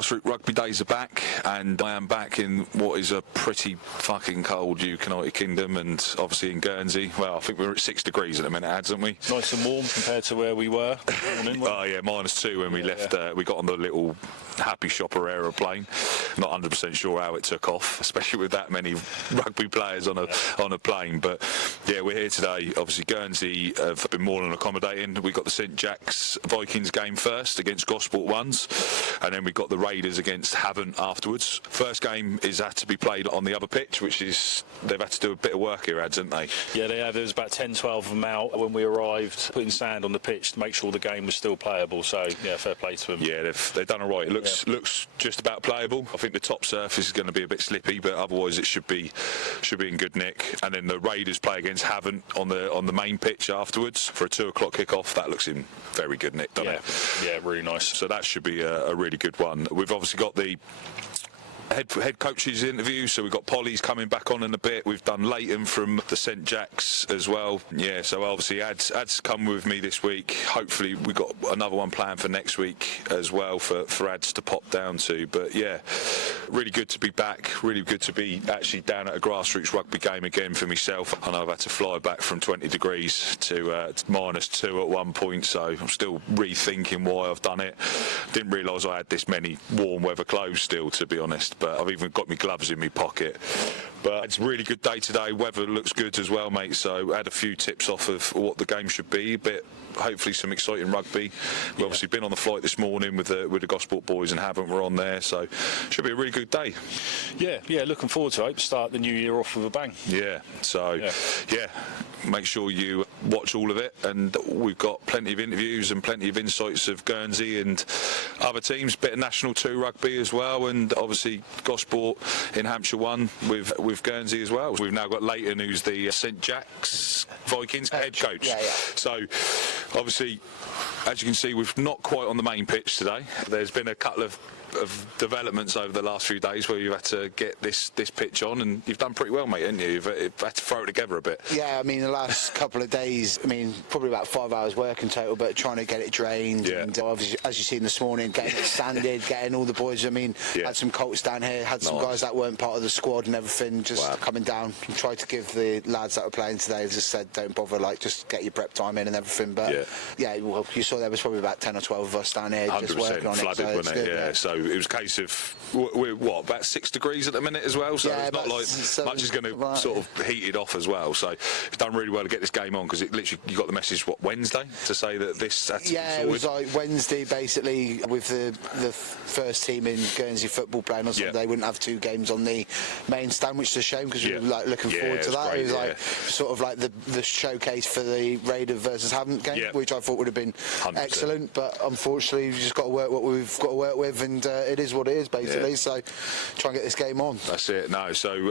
Grassroots Rugby days are back, and I am back in what is a pretty fucking cold United Kingdom, and obviously in Guernsey. Well, I think we're at 6 degrees at the minute, aren't we? Nice and warm compared to where we were. Oh yeah, -2 when we left. We got on the little Happy Shopper aeroplane. Not 100% sure how it took off, especially with that many rugby players on a plane. But yeah, we're here today. Obviously, Guernsey have been more than accommodating. We got the St Jacques Vikings game first against Gosport ones, and then we got the Raiders against Havant afterwards. First game is had to be played on the other pitch, which is they've had to do a bit of work here, haven't they? Yeah, they have. There was about 10-12 of them out when we arrived, putting sand on the pitch to make sure the game was still playable. So yeah, fair play to them. Yeah, they've done all right. It looks just about playable. I think the top surface is going to be a bit slippy, but otherwise it should be in good nick. And then the Raiders play against Havant on the main pitch afterwards for a 2 o'clock kick-off. That looks in very good nick, doesn't it? Yeah, really nice. So that should be a really good one. We've obviously got the head coaches interview, so we've got Polly's coming back on in a bit. We've done Leighton from the St Jacques as well. Yeah, so obviously Ad's come with me this week. Hopefully we've got another one planned for next week as well for Ads to pop down to. But yeah, really good to be back. Really good to be actually down at a Grassroots Rugby game again for myself. I know I've had to fly back from 20 degrees to -2 at one point, so I'm still rethinking why I've done it. Didn't realise I had this many warm weather clothes still, to be honest. But I've even got my gloves in my pocket. But it's a really good day today. Weather looks good as well, mate. So I had a few tips off of what the game should be. But hopefully some exciting rugby. We've obviously been on the flight this morning with the Gosport boys and Havant were on there. So should be a really good day. Yeah, looking forward to it. Start the new year off with a bang. Yeah, so yeah, make sure you watch all of it. And we've got plenty of interviews and plenty of insights of Guernsey and other teams. Bit of National 2 rugby as well. And obviously Gosport in Hampshire 1 with Guernsey as well. We've now got Leighton, who's the St Jacques Vikings head coach. Yeah. So obviously, as you can see, we're not quite on the main pitch today. There's been a couple of developments over the last few days where you've had to get this pitch on, and you've done pretty well, mate, haven't you? You've had to throw it together a bit. Yeah, I mean, the last couple of days, I mean, probably about 5 hours work in total, but trying to get it drained, and obviously, as you've seen this morning, getting it sanded, getting all the boys, I mean, had some Colts down here, had some guys that weren't part of the squad and everything, just coming down and tried to give the lads that were playing today, just said, don't bother, like, just get your prep time in and everything, but well, you saw there was probably about 10 or 12 of us down here just working on flooded, it. Wasn't it? Good, so it was a case of we're about 6 degrees at the minute as well, so it's not like much is going to sort of heat it off as well. So it's done really well to get this game on, because it literally, you got the message Wednesday to say that this it was like Wednesday basically, with the first team in Guernsey football playing on Sunday. They wouldn't have 2 games on the main stand, which is a shame, because we were like looking forward to that. Great, it was like sort of like the showcase for the Raiders versus Havant game, which I thought would have been 100%. Excellent, but unfortunately we've just got to work what we've got to work with, and it is what it is basically. So try and get this game on. That's it. No, so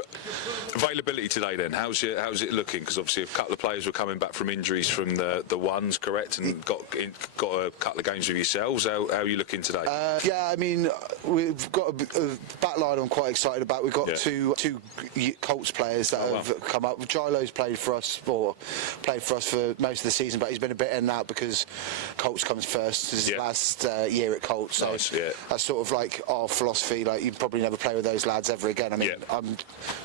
availability today then, how's it looking? Because obviously a couple of players were coming back from injuries from the ones, correct, and got a couple of games with yourselves. How are you looking today? I mean, we've got a back line I'm quite excited about. We've got two Colts players that have come up. Gilo's played for us for most of the season, but he's been a bit in and out because Colts comes first. This is his last year at Colts, so that's sort of like our philosophy. Like, you probably never play with those lads ever again. I mean, I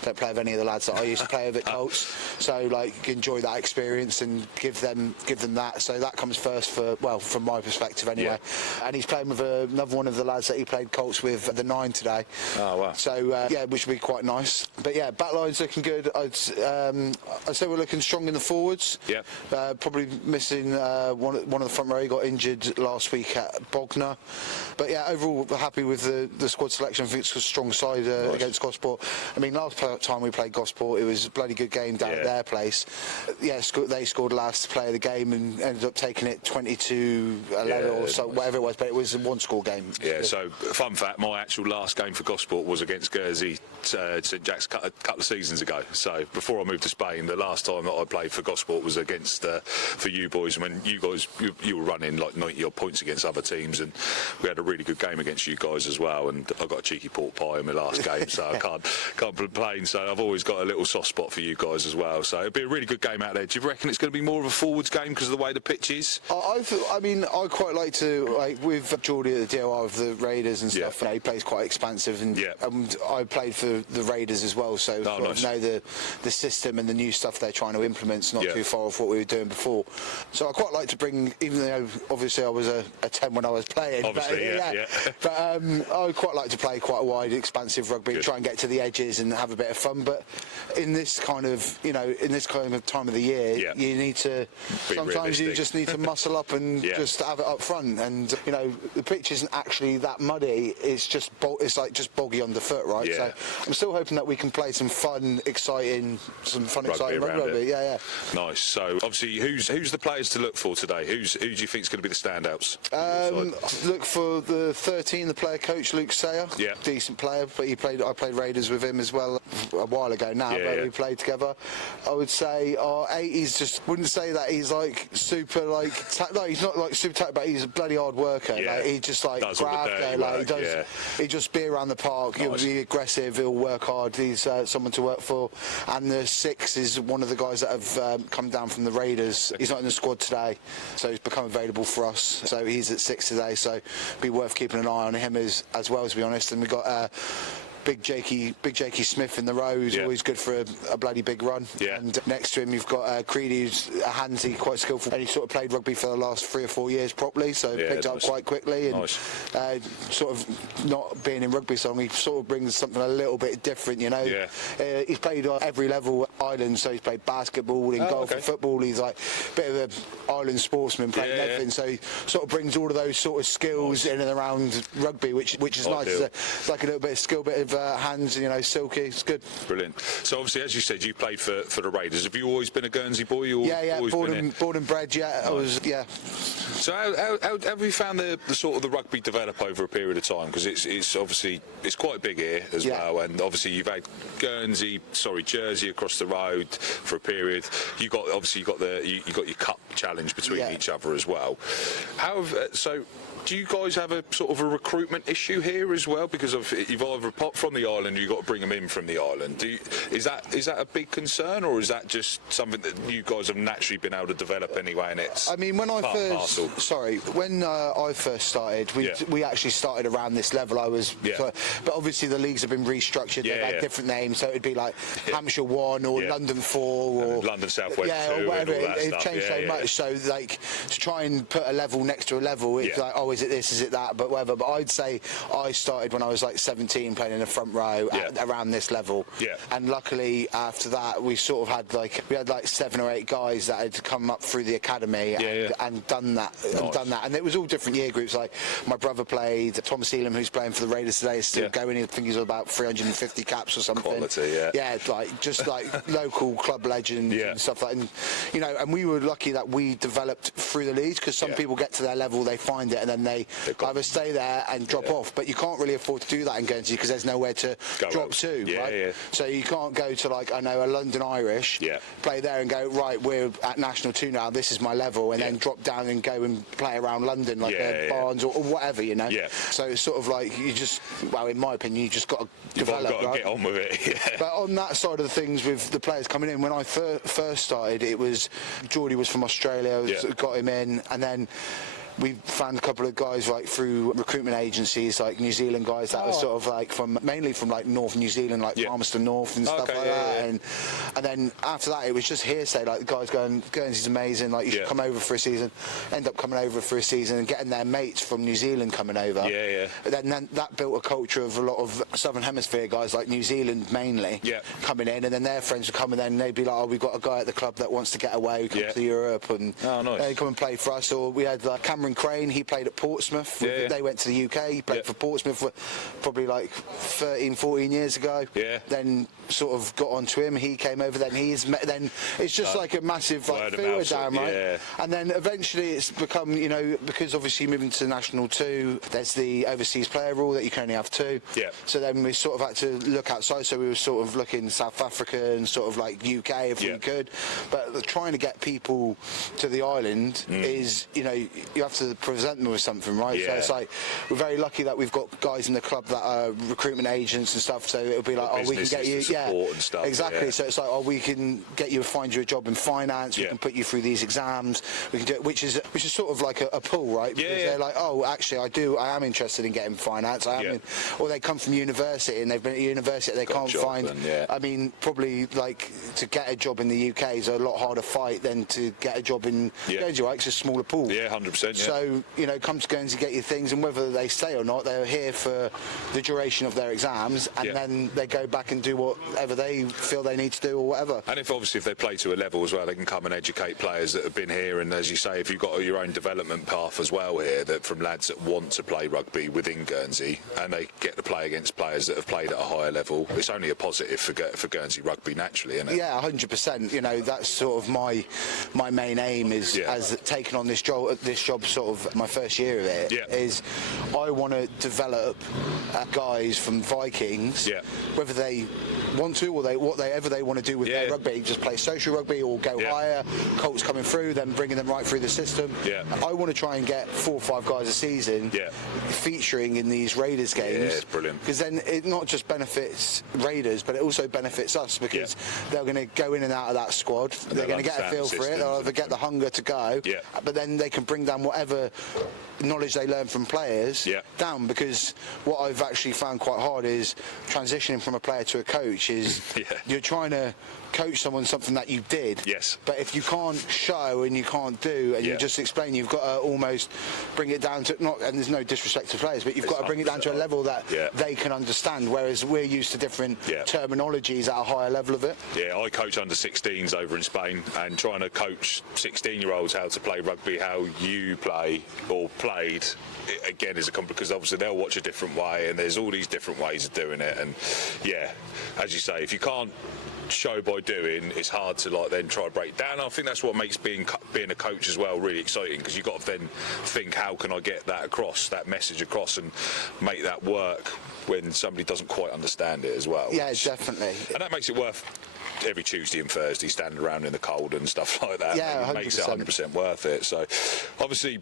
don't play with any of the lads that I used to play with at Colts, so like, enjoy that experience and give them that. So that comes first from my perspective anyway. And he's playing with another one of the lads that he played Colts with at the 9 today. Oh wow! So which would be quite nice. But yeah, backline's looking good. I'd say we're looking strong in the forwards. Yeah. Probably missing one of the front row. He got injured last week at Bognor. But yeah, overall we're happy with the squad selection. I think it's a strong side against Gosport. I mean, last time we played Gosport, it was a bloody good game down at their place. Yeah, they scored last play of the game and ended up taking it 20-11 or so, whatever it was, but it was a one-score game. Yeah, so fun fact, my actual last game for Gosport was against Guernsey St Jacques a couple of seasons ago. So before I moved to Spain, the last time that I played for Gosport was against for you boys, when you guys you were running like 90 odd points against other teams, and we had a really good game against you guys as well, and I got a cheeky pork pie in my last game, so I can't complain. So I've always got a little soft spot for you guys as well. So it'll be a really good game out there. Do you reckon it's going to be more of a forwards game because of the way the pitch is? I mean, I quite like to, like, with Geordie at the DOR of the Raiders and stuff, you know, he plays quite expansive, and I played for the Raiders as well, so I know the system and the new stuff they're trying to implement's not too far off what we were doing before. So I quite like to bring, even though obviously I was a 10 when I was playing, obviously, but I quite like to play quite a wide, expansive rugby, try and get to the edges and have a bit of fun. But in this kind of, you know, in this kind of time of the year, you need to, sometimes realistic. You just need to muscle up and just have it up front. And, you know, the pitch isn't actually that muddy, it's just it's like just boggy underfoot, right? So I'm still hoping that we can play some fun, exciting rugby. Nice. So obviously, who's the players to look for today? Who do you think is going to be the standouts? Look for the 13, the player coach Luke Sayer. Decent player, but I played Raiders with him as well a while ago now, but we played together. I would say our 8, he's just, wouldn't say that he's like super like no, he's not like super but he's a bloody hard worker. Like, he just like grab he just be around the park. He'll be aggressive, he'll work hard. He's someone to work for. And the 6 is one of the guys that have come down from the Raiders. He's not in the squad today, so he's become available for us, so he's at 6 today, so be worth keeping an eye on him as well, to be honest. And we got Big Jakey Smith in the row, who's always good for a bloody big run. And next to him you've got Creedy, who's a handsy, quite skillful, and he sort of played rugby for the last 3 or 4 years properly, so picked up quite quickly. And sort of not being in rugby so long, he sort of brings something a little bit different, you know. He's played on every level Ireland, so he's played basketball and golf and football. He's like a bit of an Ireland sportsman, playing everything, so he sort of brings all of those sort of skills in and around rugby, which is nice. It's like a little bit of skill, bit of hands, you know, silky. It's good. Brilliant. So obviously, as you said, you played for the Raiders. Have you always been a Guernsey boy? Born and bred. I was. So how have you found the sort of the rugby develop over a period of time? Because it's obviously it's quite big here as well, and obviously you've had Jersey across the road for a period. You got your cup challenge between each other as well. Do you guys have a sort of a recruitment issue here as well? Because you've either popped from the island, or you've got to bring them in from the island. Is that a big concern, or is that just something that you guys have naturally been able to develop anyway? And it's when I first started, we actually started around this level. But obviously the leagues have been restructured. They've had different names, so it'd be like Hampshire 1 or London 4 or London South West 2 or whatever. It's changed so much. So like to try and put a level next to a level, it's like, is it this, is it that, but whatever. But I'd say I started when I was like 17 playing in the front row around this level. And luckily after that we sort of had like 7 or 8 guys that had come up through the academy and done that. And it was all different year groups. Like my brother played, Thomas Elam, who's playing for the Raiders today, is still going. I think he's about 350 caps or something. Quality, just like local club legends and stuff like that. And you know, and we were lucky that we developed through the leagues, because some people get to their level, they find it, and then they either stay there and drop off. But you can't really afford to do that in Guernsey because there's nowhere to drop to, right? So you can't go to like, I know, a London Irish, play there and go, right, we're at National 2 now, this is my level, and then drop down and go and play around London like Barnes or whatever, you know. So it's sort of like you just, well, in my opinion, you just got to develop. You've got to get on with it. But on that side of the things with the players coming in, when I first started, it was Geordie was from Australia, got him in, and then we found a couple of guys like through recruitment agencies, like New Zealand guys that were sort of like mainly from like North New Zealand, like Palmerston North and stuff like that. And then after that it was just hearsay, like the guys going, Guernsey's amazing, like you should come over for a season. End up coming over for a season and getting their mates from New Zealand coming over. Then that built a culture of a lot of Southern Hemisphere guys, like New Zealand mainly, coming in, and then their friends would come, and then they'd be like, we've got a guy at the club that wants to get away, come to Europe, and they come and play for us. Or we had like Cameron Crane, he played at Portsmouth. They went to the UK, he played for Portsmouth for probably like 13, 14 years ago. Then sort of got onto him, he came over, then it's just like a massive like feeler down, right? And then eventually it's become, you know, because obviously moving to National 2, there's the overseas player rule that you can only have 2. So then we sort of had to look outside, so we were sort of looking South Africa and sort of like UK if we could. But trying to get people to the island is, you know, you have have to present them with something, right? Yeah. So it's like we're very lucky that we've got guys in the club that are recruitment agents and stuff. So it'll be like, oh, we can get you, and stuff, exactly. Yeah. So it's like, oh, we can get you, find you a job in finance. We can put you through these exams. We can do it, which is sort of like a pull, right? Because they're like, oh, actually, I am interested in getting finance. Or they come from university and they've been at university, they can't find. I mean, probably like to get a job in the UK is a lot harder fight than to get a job in Guernsey, right? It's a smaller pool. Yeah, 100%. So, you know, come to Guernsey, get your things, and whether they stay or not, they're here for the duration of their exams, and then they go back and do whatever they feel they need to do or whatever. And if they play to a level as well, they can come and educate players that have been here. And as you say, if you've got your own development path as well here, that from lads that want to play rugby within Guernsey, and they get to play against players that have played at a higher level, it's only a positive for Guernsey rugby naturally, isn't it? Yeah, 100%. You know, that's sort of my main aim is as taking on this job sort of my first year of it is I want to develop guys from Vikings, whether they want to or whatever they want to do with their rugby, just play social rugby or go higher. Colts coming through, then bringing them right through the system. I want to try and get 4 or 5 guys a season featuring in these Raiders games. Yeah, it's brilliant. Because then it not just benefits Raiders, but it also benefits us because they're going to go in and out of that squad. They're going to get a feel for it. They'll either get the hunger to go, but then they can bring down whatever knowledge they learn from players down, because what I've actually found quite hard is transitioning from a player to a coach is you're trying to coach someone something that you did, but if you can't show and you can't do and you just explain, you've got to almost bring it down to and there's no disrespect to players, but you've got to bring it down to a level that they can understand, whereas we're used to different terminologies at a higher level of it. I coach under 16s over in Spain, and trying to coach 16-year-olds how to play rugby how you play or played, again, is a complex, because obviously they'll watch a different way and there's all these different ways of doing it, and as you say, if you can't show by doing, it's hard to then try to break down. I think that's what makes being a coach as well really exciting, because you've got to then think, how can I get that across, that message across, and make that work when somebody doesn't quite understand it as well. Definitely. And that makes it worth every Tuesday and Thursday standing around in the cold and stuff like that. It makes it 100% worth it. So obviously,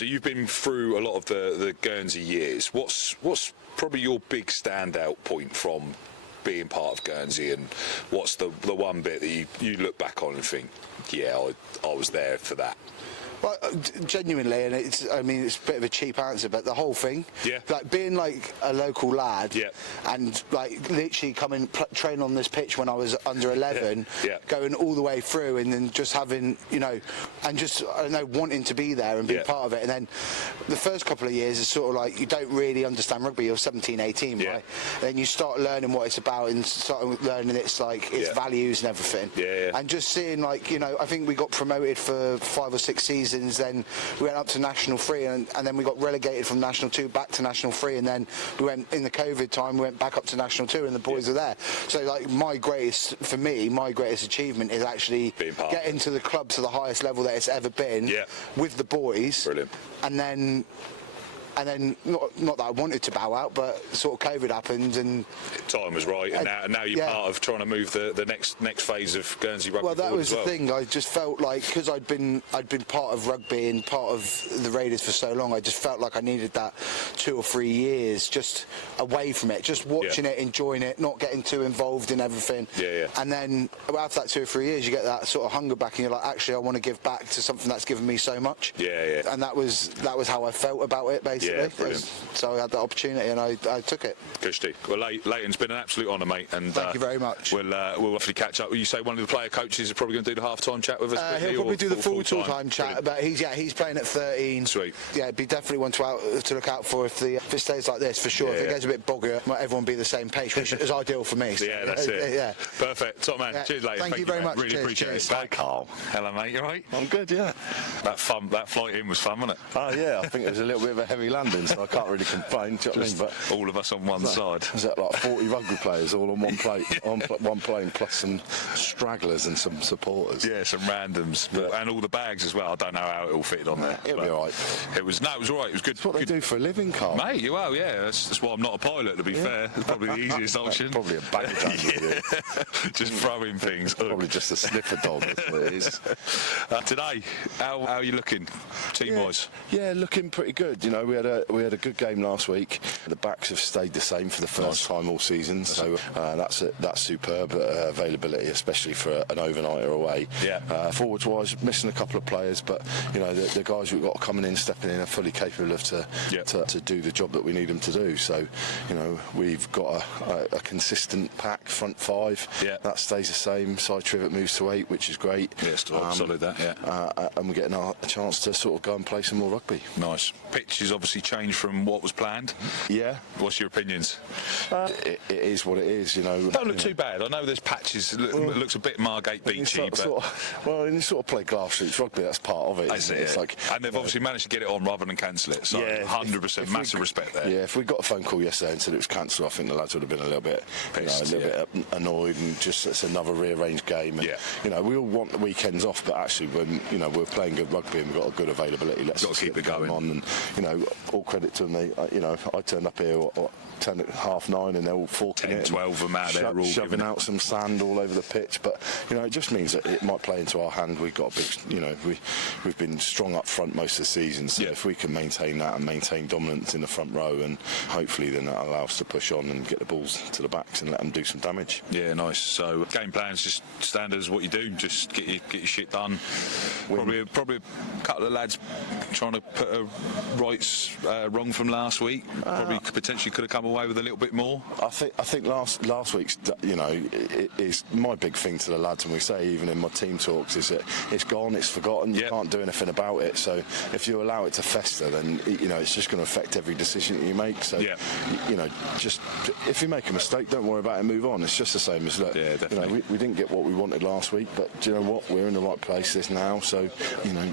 you've been through a lot of the Guernsey years. What's probably your big standout point from being part of Guernsey, and what's the one bit that you look back on and think, I was there for that? Well, genuinely, and it's a bit of a cheap answer, but the whole thing, like being like a local lad, and like literally coming train on this pitch when I was under 11, going all the way through, and then just having, and just wanting to be there and be part of it. And then the first couple of years is sort of like you don't really understand rugby. You're 17, 18, right? And then you start learning what it's about and start learning its values and everything. And just seeing I think we got promoted for 5 or 6 seasons. Then we went up to National 3, and then we got relegated from National 2 back to National 3, and then we went in the COVID time, we went back up to National 2, and the boys are there. So my greatest achievement is actually getting to the club to the highest level that it's ever been with the boys. Brilliant. And then not that I wanted to bow out, but sort of COVID happened and time was right, and now you're part of trying to move the next phase of Guernsey rugby. Well, that was the thing. I just felt like, because I'd been part of rugby and part of the Raiders for so long, I just felt like I needed that 2 or 3 years just away from it, just watching it, enjoying it, not getting too involved in everything. And then after that 2 or 3 years, you get that sort of hunger back, and you're like, actually, I want to give back to something that's given me so much. And that was how I felt about it, basically. So I had that opportunity and I took it. Good. Well, Leighton's been an absolute honour, mate. And thank you very much. We'll hopefully catch up. You say one of the player coaches is probably going to do the half-time chat with us? He'll probably do the full-time chat, but he's playing at 13. Sweet. Yeah, it'd be definitely one to look out for if it stays like this, for sure. If it gets a bit boggier, might everyone be the same pace, which is ideal for me. So, that's it. Perfect. Top man. Cheers, Leighton. Thank you very much. Really appreciate it. Bye, Carl. Hello, mate. You all right? I'm good, yeah. That flight in was fun, wasn't it? Oh, yeah. I think it was a little bit of a heavy landing, so I can't really complain. Do you know what I mean? But all of us on one side. is that like 40 rugby players all on one plate, one plane, plus some stragglers and some supporters? Yeah, some randoms, and all the bags as well. I don't know how it all fitted on there. It'll be all right. It was all right. It was good. It's what they do for a living, Carl. Mate, well, yeah, that's why I'm not a pilot, to be fair. It's probably the easiest option. Probably a baggage handler. Just throwing things. Probably just a sniffer dog, that's what it is. Today, how are you looking, team-wise? Yeah, looking pretty good. You know, we had a good game last week. The backs have stayed the same for the first time all season, so that's superb availability, especially for an overnighter away. Yeah. Forwards-wise, missing a couple of players, but you know the guys we've got coming in, stepping in, are fully capable of to do the job that we need them to do. So, you know, we've got a consistent pack, front five. Yeah. That stays the same. Side trivet moves to 8, which is great. Yeah, still solid that. Yeah. And we're getting a chance to sort of go and play some more rugby. Nice. Pitch has obviously changed from what was planned. Yeah. What's your opinions? It is what it is, you know. Don't look too bad. I know there's patches. It looks a bit Margate Beachy, but when you sort of play grassroots rugby, that's part of it. It's like, and they've obviously managed to get it on rather than cancel it. So 100% massive respect there. Yeah, if we got a phone call yesterday and said it was cancelled, I think the lads would have been a little bit pissed, bit annoyed, and just it's another rearranged game. And, you know, we all want the weekends off, but actually, when you know we're playing good rugby and we've got a good availability, let's got to keep it going on. And you know, all credit to them. They, you know, I turned up here at 10 at 9:30, and they're all forking 10, 12 of them out there, all shoving out some sand all over the pitch. But you know, it just means that it might play into our hand. We've got a big, you know, we've been strong up front most of the season. So if we can maintain that and maintain dominance in the front row, and hopefully then that allows us to push on and get the balls to the backs and let them do some damage. Yeah, nice. So game plan's just standard as what you do. Just get your shit done. Probably a couple of lads trying to put a rights wrong from last week. Probably potentially could have come away with a little bit more. I think last week's, you know, it is my big thing to the lads, and we say even in my team talks, is that it's gone, it's forgotten. You can't do anything about it. So if you allow it to fester, then you know it's just going to affect every decision that you make. So you know, just if you make a mistake, don't worry about it. Move on. It's just the same as look. Yeah, definitely. You know, we didn't get what we wanted last week, but do you know what? We're in the right places now. So you know,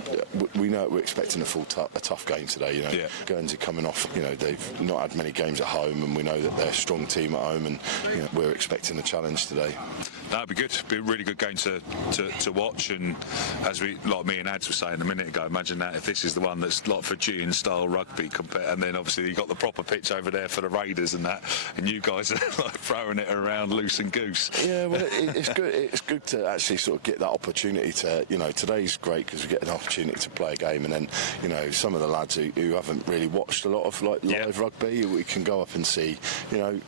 we know we're expecting a tough game today. You know, Guernsey coming off. You know, they've not had many games at home, and we know that they're a strong team at home, and you know, we're expecting a challenge today. That'd be good. Be a really good game to watch. And as me and Ads were saying a minute ago, imagine that if this is the one that's like for Fijian style rugby, and then obviously you got the proper pitch over there for the Raiders and that, and you guys are like throwing it around loose and goose. Yeah, well, it's good. It's good to actually sort of get that opportunity to, you know, today's great because we get an opportunity to play a game, and then you know some of the lads who haven't really watched a lot of like live rugby, we can go up and see, you know.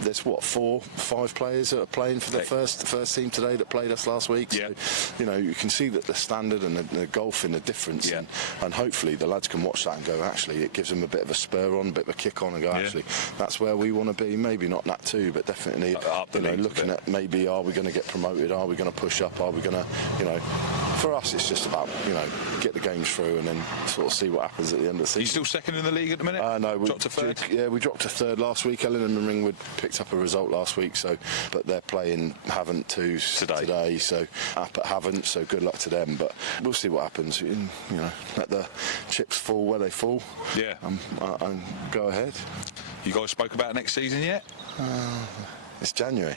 There's 4, 5 players that are playing for the first team today that played us last week. So, you know, you can see that the standard and the golf in the difference, and hopefully the lads can watch that and go, actually, it gives them a bit of a spur on, a bit of a kick on, and go, actually, that's where we want to be. Maybe not that too, but definitely, you know, looking at maybe are we going to get promoted? Are we going to push up? Are we going to, you know, for us it's just about, you know, get the games through and then sort of see what happens at the end of the season. Are you still second in the league at the minute? No, we dropped to third. Yeah, we dropped to third last week. Ellen and Ringwood picked up a result last week, so but they're playing Havant today, so up at Havant, so good luck to them. But we'll see what happens. You know, let the chips fall where they fall. Yeah, and go ahead. You guys spoke about next season yet? It's January.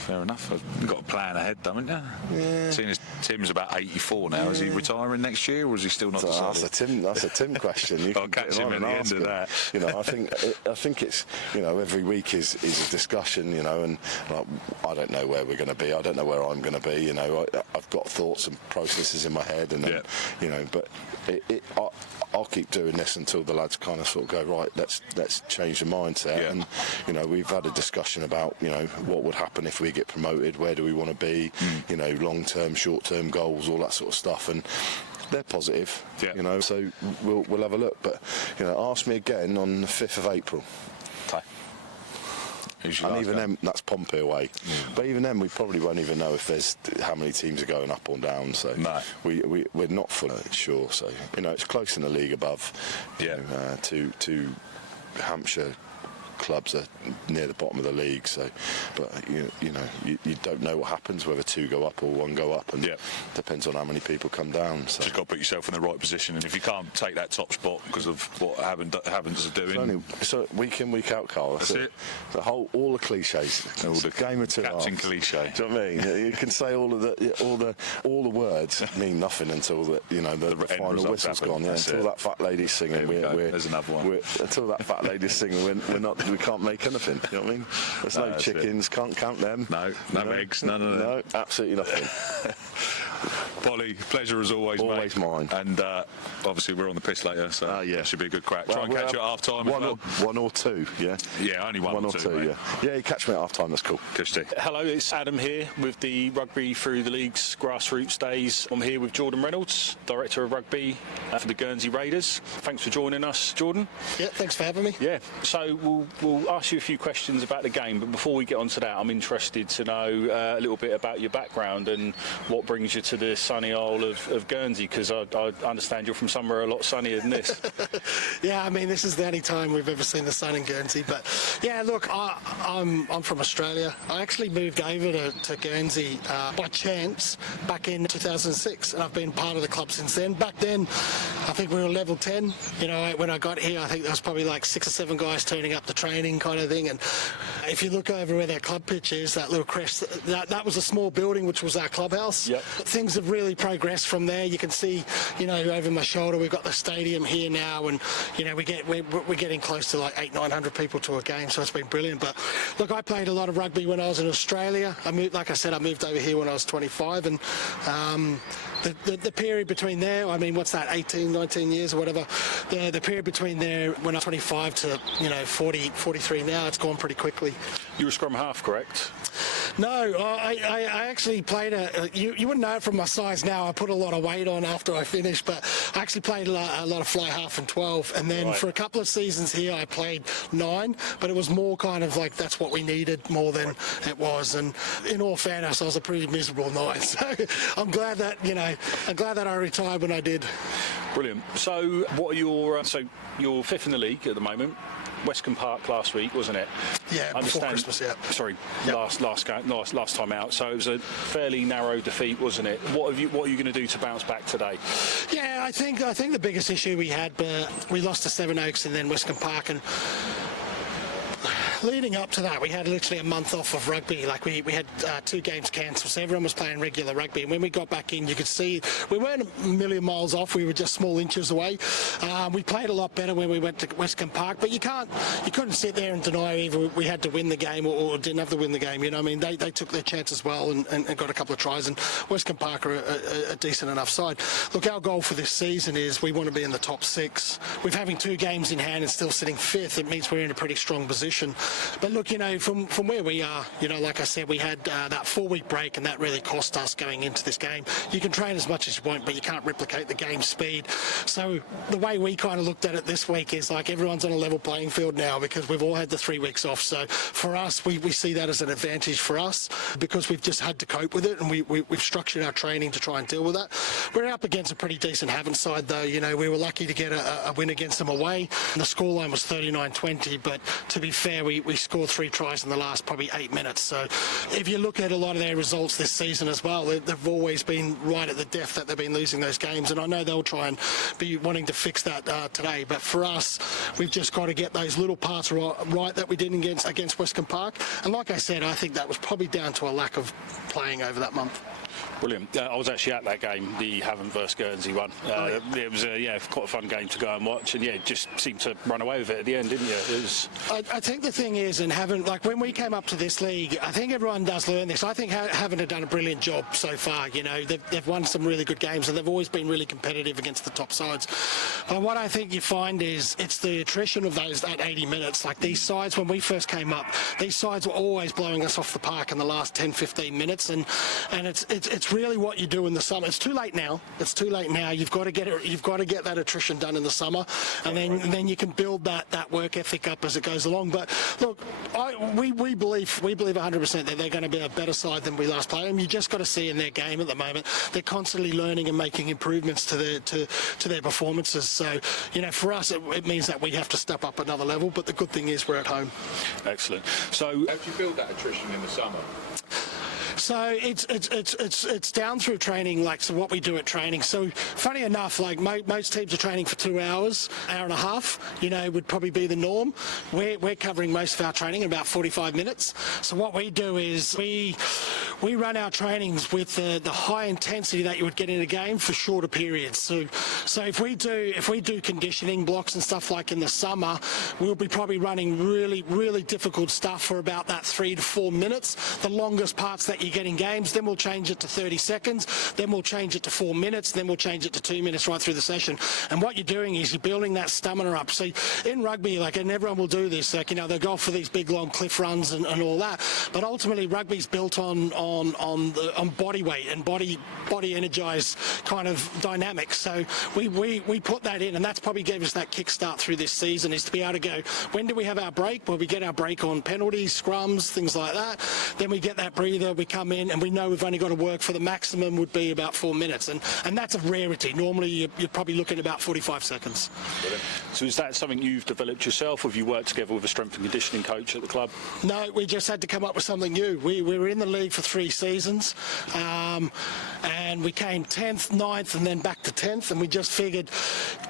Fair enough. You've got a plan ahead, haven't you? Yeah. Seeing as Tim's about 84 now, is he retiring next year, or is he still not decided? That's a Tim question. I'll catch him at the end of that. You know, I think it's, you know, every week is a discussion. You know, and like, I don't know where we're going to be. I don't know where I'm going to be. You know, I've got thoughts and processes in my head, and then, you know, but I'll keep doing this until the lads kind of sort of go, right, let's change the mindset. And you know, we've had a discussion about, you know, what would happen if we get promoted, where do we want to be, you know, long-term, short-term goals, all that sort of stuff, and they're positive, you know, so we'll have a look. But you know, ask me again on the 5th of April. Okay. And even then, that's Pompey away. But even then, we probably won't even know if there's how many teams are going up or down. So we're not fully sure. So you know, it's close in the league above. You know, to Hampshire clubs are near the bottom of the league. So, but you don't know what happens, whether 2 go up or 1 go up, and depends on how many people come down. So just got to put yourself in the right position, and if you can't take that top spot because of what Havants are doing, so week in, week out, Carl. That's it. All the cliches, all the game of 2 Captain halves. cliche. Do you know what I mean? You can say all the words mean nothing until the final whistle's gone. Yeah, until that fat lady's singing, there's another one. Until that fat lady's singing, we can't make anything. You know what I mean? There's no chickens, can't count them. No eggs, none of them. No, absolutely nothing. Polly, pleasure as always, Always mate. mine. And obviously we're on the pitch later, so it should be a good crack. Try and catch you at half time. 1 or 2, yeah. Yeah, only one or two, yeah. Yeah, you catch me at half time. That's cool. Hello, it's Adam here with the Rugby Through the League's Grassroots Days. I'm here with Jordan Reynolds, Director of Rugby for the Guernsey Raiders. Thanks for joining us, Jordan. Yeah, thanks for having me. Yeah, so we'll ask you a few questions about the game, but before we get on to that, I'm interested to know a little bit about your background and what brings you to the sunny Isle of Guernsey, because I understand you're from somewhere a lot sunnier than this. Yeah, I mean, this is the only time we've ever seen the sun in Guernsey. But yeah, look, I'm from Australia. I actually moved over to Guernsey by chance back in 2006, and I've been part of the club since then. Back then, I think we were level 10. You know, when I got here, I think there was probably like 6 or 7 guys turning up to training kind of thing. And if you look over where that club pitch is, that little crest, that was a small building, which was our clubhouse. Yep. Things have really progressed from there. You can see, you know, over my shoulder, we've got the stadium here now, and you know, we're getting close to like 800-900 people to a game, so it's been brilliant. But look, I played a lot of rugby when I was in Australia. I moved over here when I was 25, and the period between there, I mean, what's that, 18, 19 years or whatever, the period between there when I was 25 to, 40, 43 now, it's gone pretty quickly. You were scrum half, correct? No, I actually played you wouldn't know it from my size now. I put a lot of weight on after I finished, but I actually played a lot of fly half and 12, and then for a couple of seasons here I played 9, but it was more kind of like that's what we needed more than it was. And in all fairness, I was a pretty miserable 9, so I'm glad that I retired when I did. Brilliant. So what are your you're 5th in the league at the moment. Westcombe Park last week, wasn't it? Yeah, before Christmas, yeah. Sorry, yep. last time out. So it was a fairly narrow defeat, wasn't it? What are you going to do to bounce back today? Yeah, I think the biggest issue we had, we lost to Seven Oaks and then Westcombe Park, and leading up to that, we had literally a month off of rugby. Like we had 2 games cancelled, so everyone was playing regular rugby. And when we got back in, you could see we weren't a million miles off. We were just small inches away. We played a lot better when we went to Westcombe Park, but you couldn't sit there and deny either we had to win the game or didn't have to win the game. You know, I mean, they took their chance as well and got a couple of tries. And Westcombe Park are a decent enough side. Look, our goal for this season is we want to be in the top 6. With having 2 games in hand and still sitting 5th, it means we're in a pretty strong position. But look, from where we are, like I said, we had that 4-week break, and that really cost us going into this game. You can train as much as you want, but you can't replicate the game speed. So the way we kind of looked at it this week is like everyone's on a level playing field now because we've all had the 3 weeks off. So for us, we see that as an advantage for us because we've just had to cope with it, and we've structured our training to try and deal with that. We're up against a pretty decent Havant side, though. We were lucky to get a win against them away. The scoreline was 39-20, but to be fair, we scored 3 tries in the last probably 8 minutes. So if you look at a lot of their results this season as well, they've always been right at the depth that they've been losing those games, and I know they'll try and be wanting to fix that today. But for us, we've just got to get those little parts right that we did against Westcombe Park. And like I said, I think that was probably down to a lack of playing over that month. Brilliant. I was actually at that game, the Havant versus Guernsey one. It was quite a fun game to go and watch, and it just seemed to run away with it at the end, didn't you? I think the thing is, and Havant, like when we came up to this league, I think everyone does learn this. I think Havant have done a brilliant job so far. They've won some really good games, and they've always been really competitive against the top sides. But what I think you find is it's the attrition of those at 80 minutes. Like these sides, when we first came up, these sides were always blowing us off the park in the last 10-15 minutes, and it's it's really what you do in the summer. It's too late now. It's too late now. You've got to get it. You've got to get that attrition done in the summer, and then you can build that work ethic up as it goes along. But look, we believe 100% that they're going to be a better side than we last played them. You just got to see in their game at the moment, they're constantly learning and making improvements to their performances. So, for us, it means that we have to step up another level. But the good thing is we're at home. Excellent. So, how do you build that attrition in the summer? So it's down through training, so what we do at training. So funny enough, most teams are training for 2 hours, hour and a half, would probably be the norm. We're covering most of our training in about 45 minutes. So what we do is we run our trainings with the high intensity that you would get in a game for shorter periods. So if we do conditioning blocks and stuff like in the summer, we'll be probably running really, really difficult stuff for about that 3 to 4 minutes. The longest parts that you get in games, then we'll change it to 30 seconds, then we'll change it to 4 minutes, then we'll change it to 2 minutes right through the session. And what you're doing is you're building that stamina up. So in rugby, and everyone will do this, they'll go for these big long cliff runs and all that. But ultimately, rugby's built on body weight and body energized kind of dynamics. So we put that in, and that's probably gave us that kickstart through this season, is to be able to go, when do we have our break? Well, we get our break on penalties, scrums, things like that. Then we get that breather, we come in, and we know we've only got to work for the maximum would be about 4 minutes, and that's a rarity. Normally you're probably looking at about 45 seconds. So is that something you've developed yourself, or have you worked together with a strength and conditioning coach at the club? No, we just had to come up with something new. We were in the league for 3 seasons, and we came 10th, 9th, and then back to 10th, and we just figured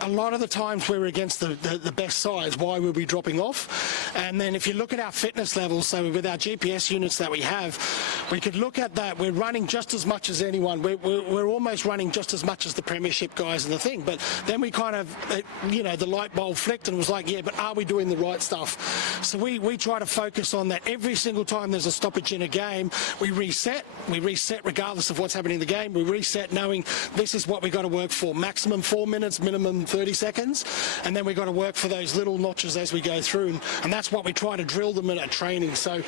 a lot of the times we were against the best sides, why were we dropping off? And then if you look at our fitness levels, so with our GPS units that we have, we could look at that. We're running just as much as anyone. We're almost running just as much as the premiership guys and the thing. But then we kind of, the light bulb flicked and was like, yeah, but are we doing the right stuff? So we try to focus on that. Every single time there's a stoppage in a game, we reset. We reset regardless of what's happening in the game. We reset knowing this is what we got to work for. Maximum 4 minutes, minimum 30 seconds. And then we got to work for those little notches as we go through. And that's what we try to drill them in at training. So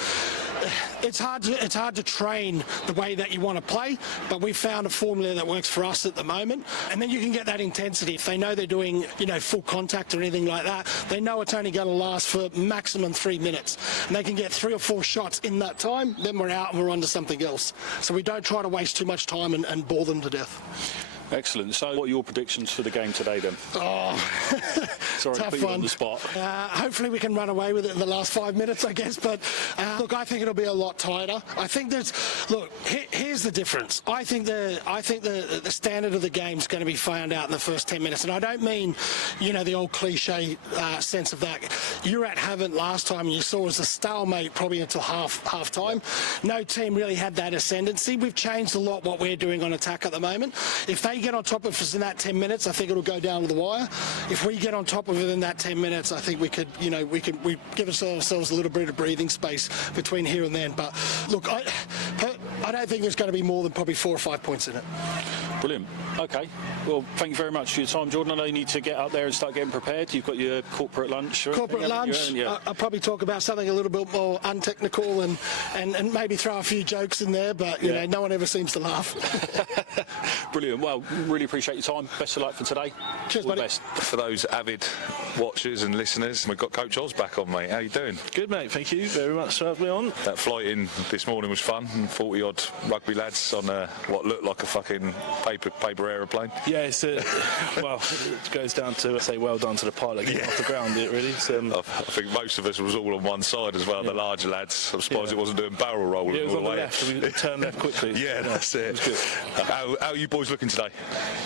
it's hard to train the way that you want to play, but we've found a formula that works for us at the moment. And then you can get that intensity. If they know they're doing, full contact or anything like that, they know it's only going to last for maximum 3 minutes. And they can get 3 or 4 shots in that time, then we're out and we're on to something else. So we don't try to waste too much time and bore them to death. Excellent. So what are your predictions for the game today then? Oh, sorry to put you on the spot. Hopefully we can run away with it in the last 5 minutes, I guess. But look, I think it'll be a lot tighter. I think here's the difference. I think the standard of the game is going to be found out in the first 10 minutes. And I don't mean, the old cliche sense of that. You were at Havant last time and you saw us a stalemate probably until half time. No team really had that ascendancy. We've changed a lot what we're doing on attack at the moment. If they get on top of us in that 10 minutes, I think it'll go down to the wire. If we get on top of it in that 10 minutes, I think we could, we give ourselves a little bit of breathing space between here and then. But look, I don't think there's going to be more than probably 4 or 5 points in it. Brilliant. Okay. Well, thank you very much for your time, Jordan. I know you need to get up there and start getting prepared. You've got your corporate lunch. Corporate lunch. I'll probably talk about something a little bit more untechnical and maybe throw a few jokes in there, but no one ever seems to laugh. Brilliant. Well, really appreciate your time. Best of luck for today. Cheers, all buddy. the best. For those avid watchers and listeners, we've got Coach Oz back on, mate. How you doing? Good, mate. Thank you very much for having me on. That flight in this morning was fun. 40-odd rugby lads on what looked like a fucking paper aeroplane. Yeah, it's well, it goes down to say well done to the pilot getting off the ground. It really. I think most of us was all on one side as well. The larger lads. I'm surprised it wasn't doing barrel rolling. It was all on the the way. left. We turned left quickly. Yeah, that's it. It was good. How are you boys looking today?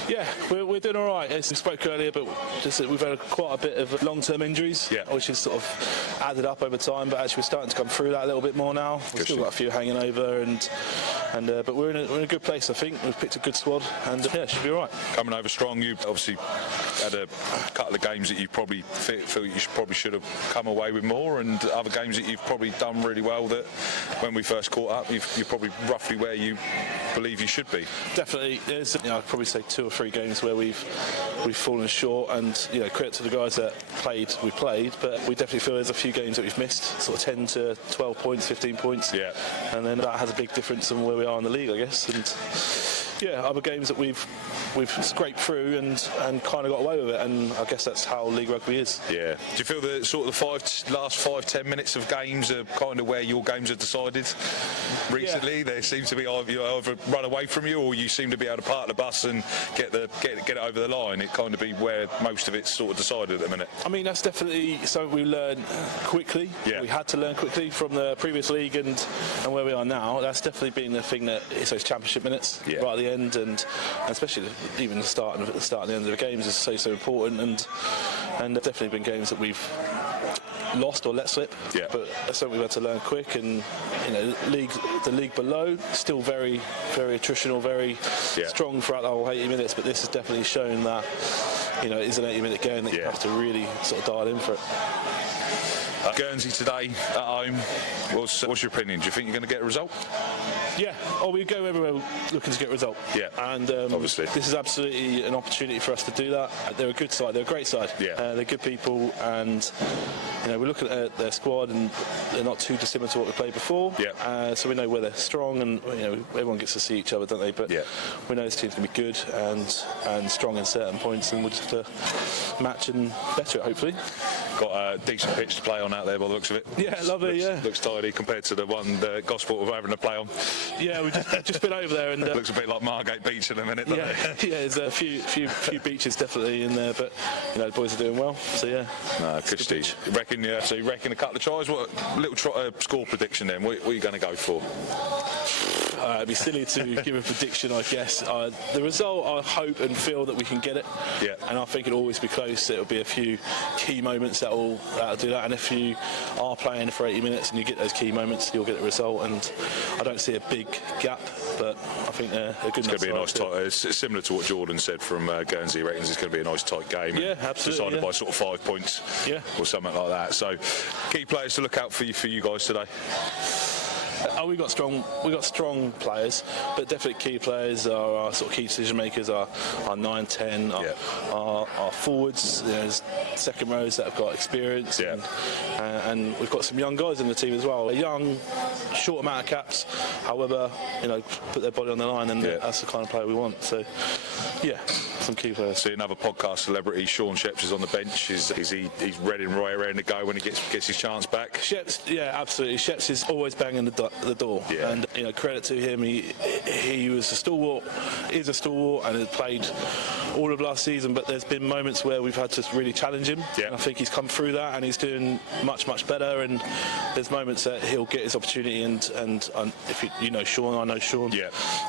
Yeah, we're doing all right. As we spoke earlier, but just that we've had quite a bit of long-term injuries, which has sort of added up over time. But actually, we're starting to come through that a little bit more now. We've still got a few hanging over, but we're in a good place. I think we've picked a good squad, and it should be all right. Coming over strong, you obviously had a couple of games that you probably feel you probably should have come away with more, and other games that you've probably done really well. That when we first caught up, you're probably roughly where you believe you should be. Definitely, there's I'd probably say 2 or 3 games where we've fallen short, and credit to the guys that we played, but we definitely feel there's a few games that we've missed, sort of 10 to 12 points, 15 points, and then that has a big difference on where we are in the league, I guess. And other games that we've scraped through and kind of got away with it, and I guess that's how League Rugby is. Yeah. Do you feel that sort of the last 5-10 minutes of games are kind of where your games are decided recently? There seems to be either run away from you, or you seem to be able to park the bus and get it over the line. It kind of be where most of it's sort of decided at the minute. I mean, that's definitely something we learned quickly. Yeah. We had to learn quickly from the previous league and where we are now. That's definitely been the thing that it's those championship minutes right at the end, and especially even the start and the end of the games is so important. And there's definitely been games that we've lost or let slip, but that's something we've had to learn quick. And the league below still very, very attritional, very strong throughout the whole 80 minutes. But this has definitely shown that it is an 80-minute game that you have to really sort of dial in for it. Guernsey today at home. What's your opinion? Do you think you're going to get a result? Yeah, we go everywhere looking to get a result. Yeah, and obviously this is absolutely an opportunity for us to do that. They're a good side. They're a great side. Yeah, they're good people, and we're looking at their squad, and they're not too dissimilar to what we played before. Yeah, so we know where they're strong, and everyone gets to see each other, don't they? But we know this team's going to be good and strong in certain points, and we'll just have to match and better it, hopefully. Got a decent pitch to play on out there by the looks of it. Yeah, lovely. Looks tidy compared to the one the Gosport were having to play on. Yeah, we've just been over there, and looks a bit like Margate Beach in a minute. Doesn't it? Yeah, there's a few beaches definitely in there, but the boys are doing well. So good stage. So you reckon a couple of tries? What little score prediction then? What are you going to go for? It'd be silly to give a prediction, I guess. The result, I hope and feel that we can get it. Yeah. And I think it'll always be close. It'll be a few key moments that'll do that. And if you are playing for 80 minutes and you get those key moments, you'll get the result. And I don't see a big gap, but I think they're good. It's going to be a nice tight. It's similar to what Jordan said from Guernsey Raiders. It's going to be a nice tight game. Yeah, absolutely. Decided by sort of 5 points. Yeah. Or something like that. So, key players to look out for you guys today. We got strong players, but definitely key players are our sort of key decision makers. Our 9, 10, our forwards, second rows that have got experience, and we've got some young guys in the team as well. A young, short amount of caps, however, put their body on the line, and that's the kind of player we want. So, some key players. See another podcast celebrity, Sean Sheps, is on the bench. He's ready and raring to go when he gets his chance back. Sheps, absolutely. Sheps is always banging the door, and credit to him. He was a stalwart, is a stalwart, and has played all of last season. But there's been moments where we've had to really challenge him. And I think he's come through that, and he's doing much better. And there's moments that he'll get his opportunity, and if you know Sean, I know Sean.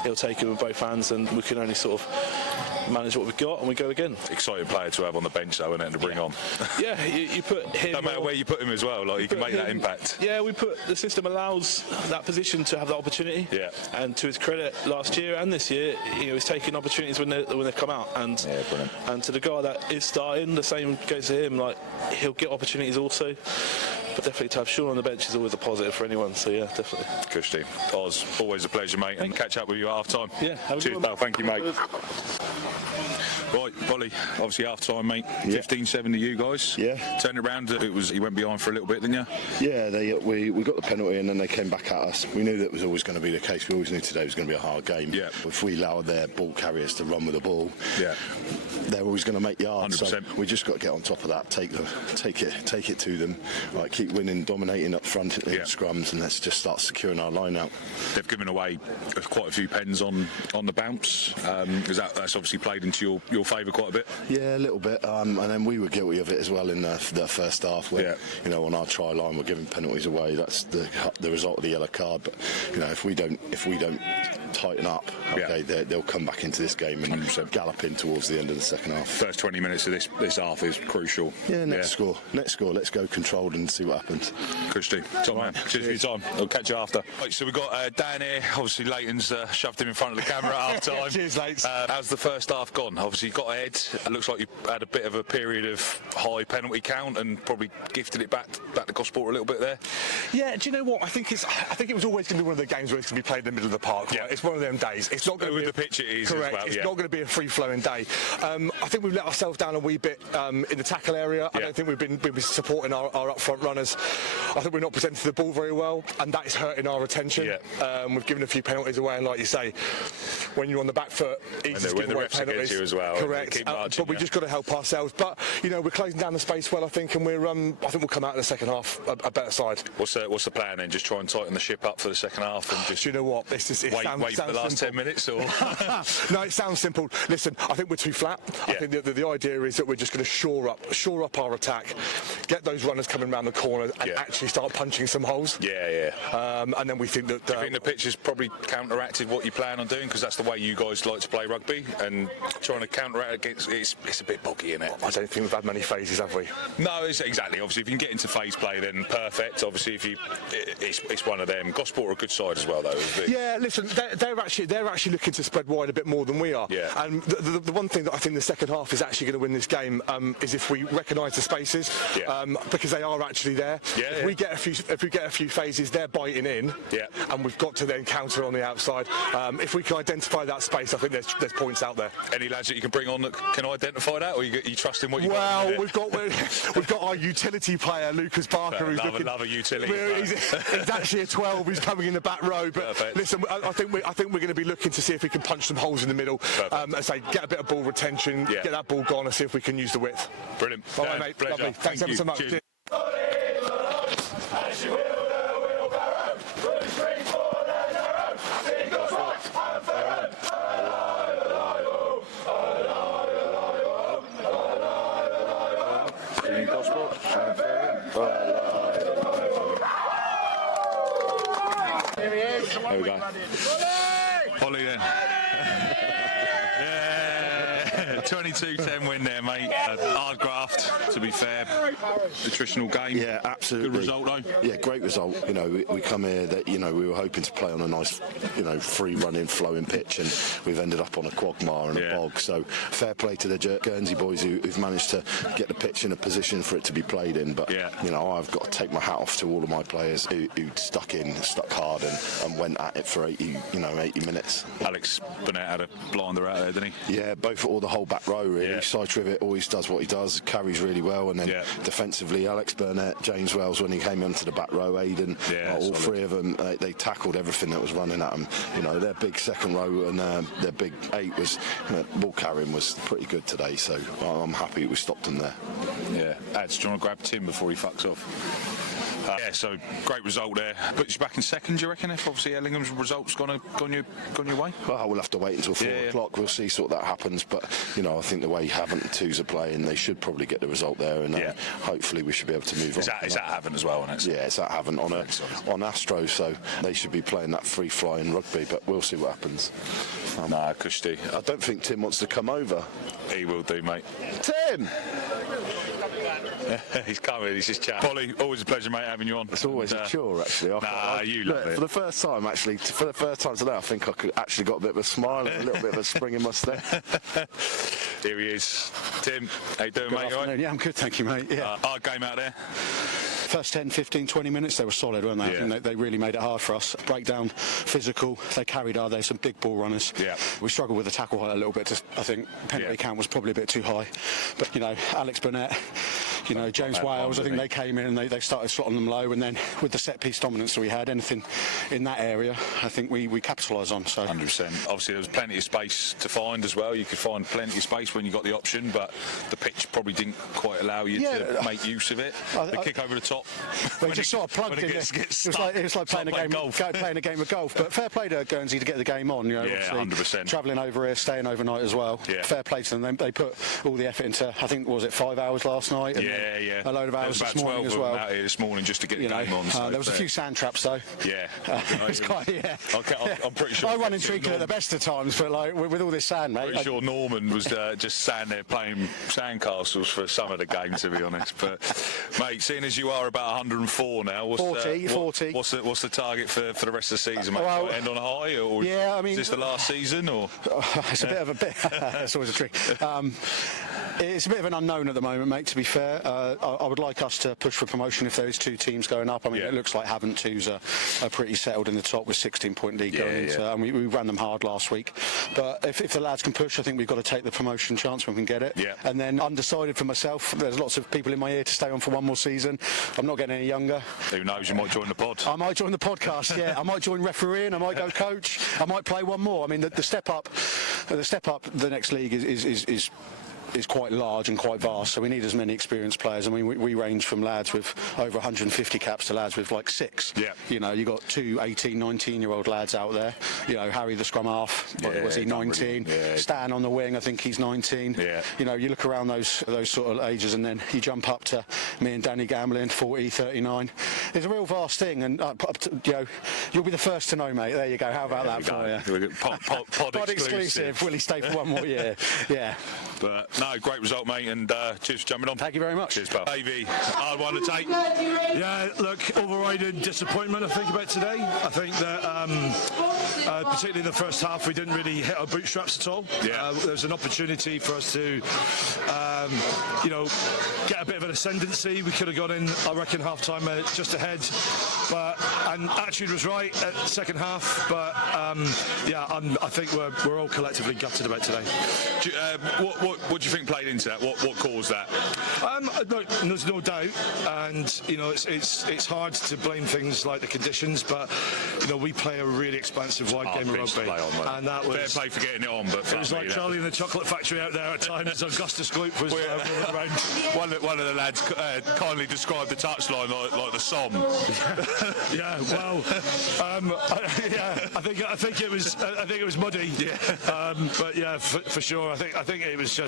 He'll take him with both hands, and we can only sort of manage what we've got, and we go again. Exciting player to have on the bench, though, and to bring on. You put him. No matter where you put him as well, like he can make that impact. Yeah, the system allows that position to have that opportunity. Yeah. And to his credit, last year and this year, he's taking opportunities when they come out. And to the guy that is starting, the same goes to him. Like he'll get opportunities also. But definitely to have Sean on the bench is always a positive for anyone. So definitely. Kushti, Oz, always a pleasure, mate, and catch up with you at half time. Yeah. Cheers, pal. Thank you, mate. Right, Bolly, obviously half time, mate. 15-7 to you guys. Yeah. Turned it around. You went behind for a little bit, didn't you? Yeah, we got the penalty and then they came back at us. We knew that was always going to be the case. We always knew today was going to be a hard game. Yeah. If we allowed their ball carriers to run with the ball, they're always going to make yards. 100%. So we just got to get on top of that. Take it to them. Like keep winning, dominating up front in scrums, and let's just start securing our line out. They've given away quite a few pens on the bounce. That's obviously played into your favour quite a bit. Yeah, a little bit. And then we were guilty of it as well in the first half, where on our try line we're giving penalties away. That's the result of the yellow card. But if we don't tighten up, they'll come back into this game and 100%. Gallop in towards the end of the second half. First 20 minutes of this half is crucial. Yeah, next score. Let's go controlled and see what happens. Kushti, top man. Cheers for your time. I'll catch you after. Right, so we've got Dan here. Obviously, Leighton's shoved him in front of the camera at half time. Cheers, Leighton. How's the first half gone? Obviously, you got ahead. It looks like you had a bit of a period of high penalty count and probably gifted it back to Gosport a little bit there. Yeah, do you know what? I think it was always going to be one of the games where it's going to be played in the middle of the park. Right? it's one of them days. It's not going to be the pitch. It is correct. As well, it's not going to be a free-flowing day. I think we've let ourselves down a wee bit in the tackle area. I don't think we've been supporting our up-front runners. I think we're not presenting the ball very well, and that is hurting our attention. We've given a few penalties away, and like you say, when you're on the back foot, it's just giving away penalties. You as well. Correct. But we've just got to help ourselves. But we're closing down the space well, I think, and I think we'll come out in the second half a better side. What's the plan then? Just try and tighten the ship up for the second half, and just you know what? Wait for the last 10 minutes, or no? It sounds simple. Listen, I think we're too flat. I think the idea is that we're just going to shore up our attack, get those runners coming around the corner, and actually start punching some holes. And then we think that. Do you think the pitch has probably counteracted what you plan on doing? Because that's the way you guys like to play rugby, and trying to counteract against it's a bit boggy, isn't it? I don't think we've had many phases, have we? No, exactly. Obviously, if you can get into phase play, then perfect. Obviously, it's one of them. Gosport are a good side as well, though. Yeah, listen, they're actually looking to spread wide a bit more than we are. And the one thing that I think the second half is actually going to win this game is if we recognise the spaces, because they are actually there. If we get a few phases, they're biting in, and we've got to then counter on the outside. If we can identify that space, I think there's points out there. Any lads that you can bring on that can identify that, or you trust in what you got? Well, we've got our utility player, Lucas Barker, who's love a utility. He's actually a 12 who's coming in the back row. But listen, I think we're going to be looking to see if we can punch some holes in the middle, and say get a bit of ball retention, get that ball gone, and see if we can use the width. Brilliant. All right, mate. Pleasure. Lovely. Thanks ever so much. Cheers. There we go. Holly then. 22-10 win there, mate. Hard graft, to be fair. Attritional game. Yeah, absolutely. Good result, though. Yeah, great result. We come here that we were hoping to play on a nice, free running, flowing pitch, and we've ended up on a quagmire and a bog. So fair play to the Guernsey boys who've managed to get the pitch in a position for it to be played in. But I've got to take my hat off to all of my players who stuck hard and went at it for 80 minutes. Alex Burnett had a blinder out there, didn't he? Yeah, the whole back row really. Cy Trivet always does what he does, carries really well, and then defensively, Alex Burnett, James Wells when he came onto the back row, Aidan, all three of them, they tackled everything that was running at them. Their big second row and their big 8 was ball carrying was pretty good today, so I'm happy we stopped them there. Yeah, Ads, do you want to grab Tim before he fucks off? So great result there. Puts you back in second, do you reckon, if obviously Ellingham's results gone your way? Well, we'll have to wait until 4 o'clock. We'll see sort of that happens. But I think the way Havant and twos are playing, they should probably get the result there, and hopefully we should be able to move on. Is that Havant as well, isn't it? Yeah, it's at Havant on Astro, so they should be playing that free flying rugby. But we'll see what happens. Nah, Kushti. I don't think Tim wants to come over. He will do, mate. Tim. He's coming, he's just chatting. Polly, always a pleasure, mate, having you on. It's always a chore, actually. You love it. For the first time today, I think I could actually got a bit of a smile and a little bit of a spring in my step. Here he is. Tim, how you doing, mate? Right? Yeah, I'm good, thank you, mate. Yeah. Hard game out there. First 10, 15, 20 minutes, they were solid, weren't they? Yeah. I think they really made it hard for us. Breakdown, physical, they carried hard. There's some big ball runners. Yeah. We struggled with the tackle height a little bit. I think penalty count was probably a bit too high. But, Alex Burnett, James Wales, I think they came in and they started slotting them low, and then with the set piece dominance that we had, anything in that area, I think we capitalised on. So 100%. Obviously, there was plenty of space to find as well. You could find plenty of space when you got the option, but the pitch probably didn't quite allow you to make use of it. The kick over the top. Well, just sort of plugged in. It was like playing a game of golf. But fair play to Guernsey to get the game on. 100%. Travelling over here, staying overnight as well. Yeah. Fair play to them. They put all the effort into. I think was it 5 hours last night? And a load of hours this morning as well. Out here this morning just to get the game on. So there was a few sand traps though. Yeah. It's quite. I'm pretty sure. I run in Treacle at the best of times, but with all this sand, mate. Pretty sure Norman was just standing there playing sandcastles for some of the game, to be honest. But mate, seeing as you are about 104 now, 40. What's the target for the rest of the season, mate? Well, end on a high, or is this the last season, or? It's a bit of a bit. That's always a trick. It's a bit of an unknown at the moment, mate, to be fair. I would like us to push for promotion if there is 2 teams going up. I mean, it looks like Havant 2's are pretty settled in the top with 16-point lead going into, and we ran them hard last week. But if the lads can push, I think we've got to take the promotion chance when we can get it. Yeah. And then undecided for myself, there's lots of people in my ear to stay on for one more season. I'm not getting any younger. Who knows, you might join the pod. I might join the podcast, yeah. I might join refereeing, I might go coach, I might play one more. I mean, the step up the next league is quite large and quite vast, so we need as many experienced players. I mean, we range from lads with over 150 caps to lads with like 6. Yeah. You know, you got 2 18, 19-year-old lads out there. You know, Harry the scrum half, was he 19? Stan on the wing, I think he's 19. Yeah. You know, you look around those sort of ages, and then you jump up to me and Danny Gamblin, 40, 39. It's a real vast thing, and you know, you'll be the first to know, mate. There you go. How about that for you? Pod exclusive. Will he stay for one more year? Yeah. But no, great result, mate, and cheers for jumping on. Thank you very much. Cheers, pal. Davey, hard one to take. Yeah, look, overriding disappointment, I think, about today. I think that, particularly in the first half, we didn't really hit our bootstraps at all. Yeah. There was an opportunity for us to, you know, get a bit of an ascendancy. We could have got in, I reckon, half-time just ahead. And attitude was right at the second half, but I think we're all collectively gutted about today. What do you think played into that? What caused that? Look, there's no doubt, and you know it's hard to blame things like the conditions, but you know we play a really expansive wide game of rugby, and that was fair play for getting it on. But it was like Charlie in the Chocolate Factory out there at times. Augustus Gloop was around. One of the lads kindly described the touchline like the Somme. Yeah, well, I think it was muddy. Yeah, but yeah, for sure. I think it was just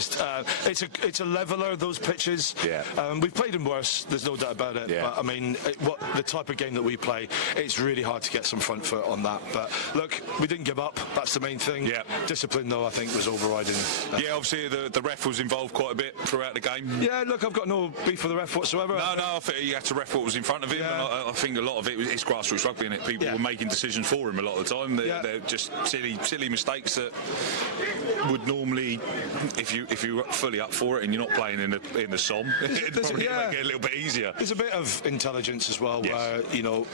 it's a leveler, those pitches. Yeah. We've played them worse. There's no doubt about it. Yeah. But I mean, the type of game that we play, it's really hard to get some front foot on that. But look, we didn't give up. That's the main thing. Yeah. Discipline, though, I think was overriding. Yeah, obviously the ref was involved quite a bit throughout the game. Yeah, look, I've got no beef for the ref whatsoever. No, I think he had to ref what was in front of him. Yeah. And I think a lot of it's grassroots rugby, and people were making decisions for him a lot of the time. They're just silly mistakes that would normally, if you're fully up for it and you're not playing in the Somme, it'd probably make it a little bit easier. There's a bit of intelligence as well, where you know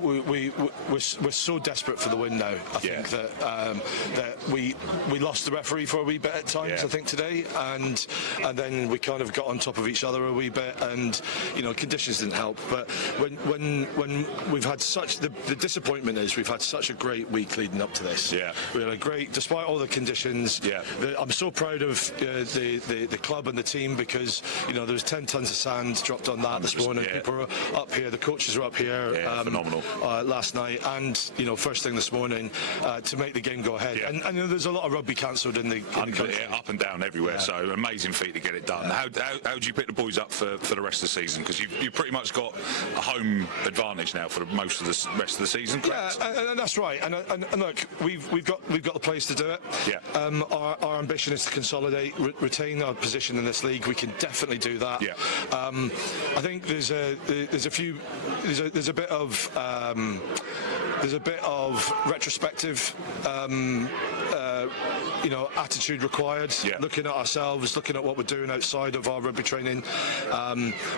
we're so desperate for the win now. I think that we lost the referee for a wee bit at times. I think today, and then we kind of got on top of each other a wee bit, and you know conditions didn't help. But when we've had the disappointment is we've had such a great week leading up to this. Yeah, we had a great, despite all the conditions. Yeah, I'm so proud of the club and the team, because you know there was 10 tons of sand dropped on that this morning. People were up here, the coaches were up here. Phenomenal. Last night, and you know first thing this morning to make the game go ahead. And you know, there's a lot of rugby cancelled in the country. Up and down everywhere. So amazing feat to get it done. How do you pick the boys up for the rest of the season? Because you've pretty much got a home advantage now for most of the rest of the season. Correct? Yeah, and that's right. And look, we've got the players to do it. Yeah. Our ambition is to consolidate, retain our position in this league. We can definitely do that. Yeah. I think there's a bit of retrospective attitude required, looking at ourselves, looking at what we're doing outside of our rugby training,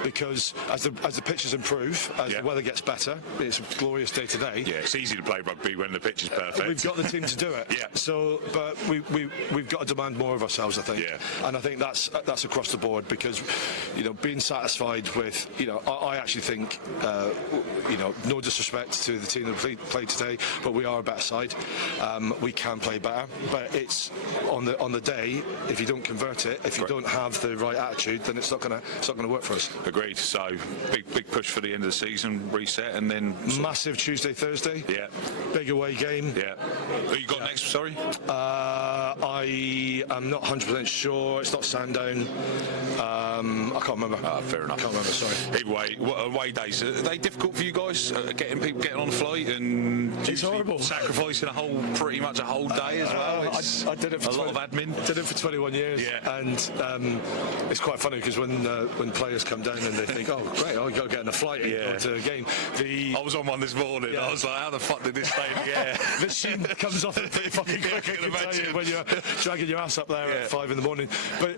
because as the pitches improve, as the weather gets better, it's a glorious day today. Yeah, it's easy to play rugby when the pitch is perfect. We've got the team to do it. Yeah. So, but we've got to demand more of ourselves, I think. Yeah. And I think that's across the board, because you know being satisfied with I actually think no disrespect to the team that played today, but we are a better side. We can play better, but it's on the day. If you don't convert it, if you don't have the right attitude, then it's not going to work for us. Agreed. So big push for the end of the season, reset, and then massive Tuesday, Thursday. Yeah. Big away game. Yeah. Who you got next? Sorry. I am not 100% sure. It's not Sandown. I can't remember. Fair enough. I can't remember. Sorry. Either way, away days, are they difficult for you guys? Getting people getting on the flight and it's horrible. Sacrificing pretty much a whole day. as well. I did it for a lot of admin. Did it for 21 years. Yeah. And it's quite funny because when players come down and they think, oh great, I've got to get on a flight and go to a game. I was on one this morning. I was like, how the fuck did this stay in the air? The sheen comes off pretty fucking quick, I can imagine, when you're dragging your ass up there at 5 in the morning. But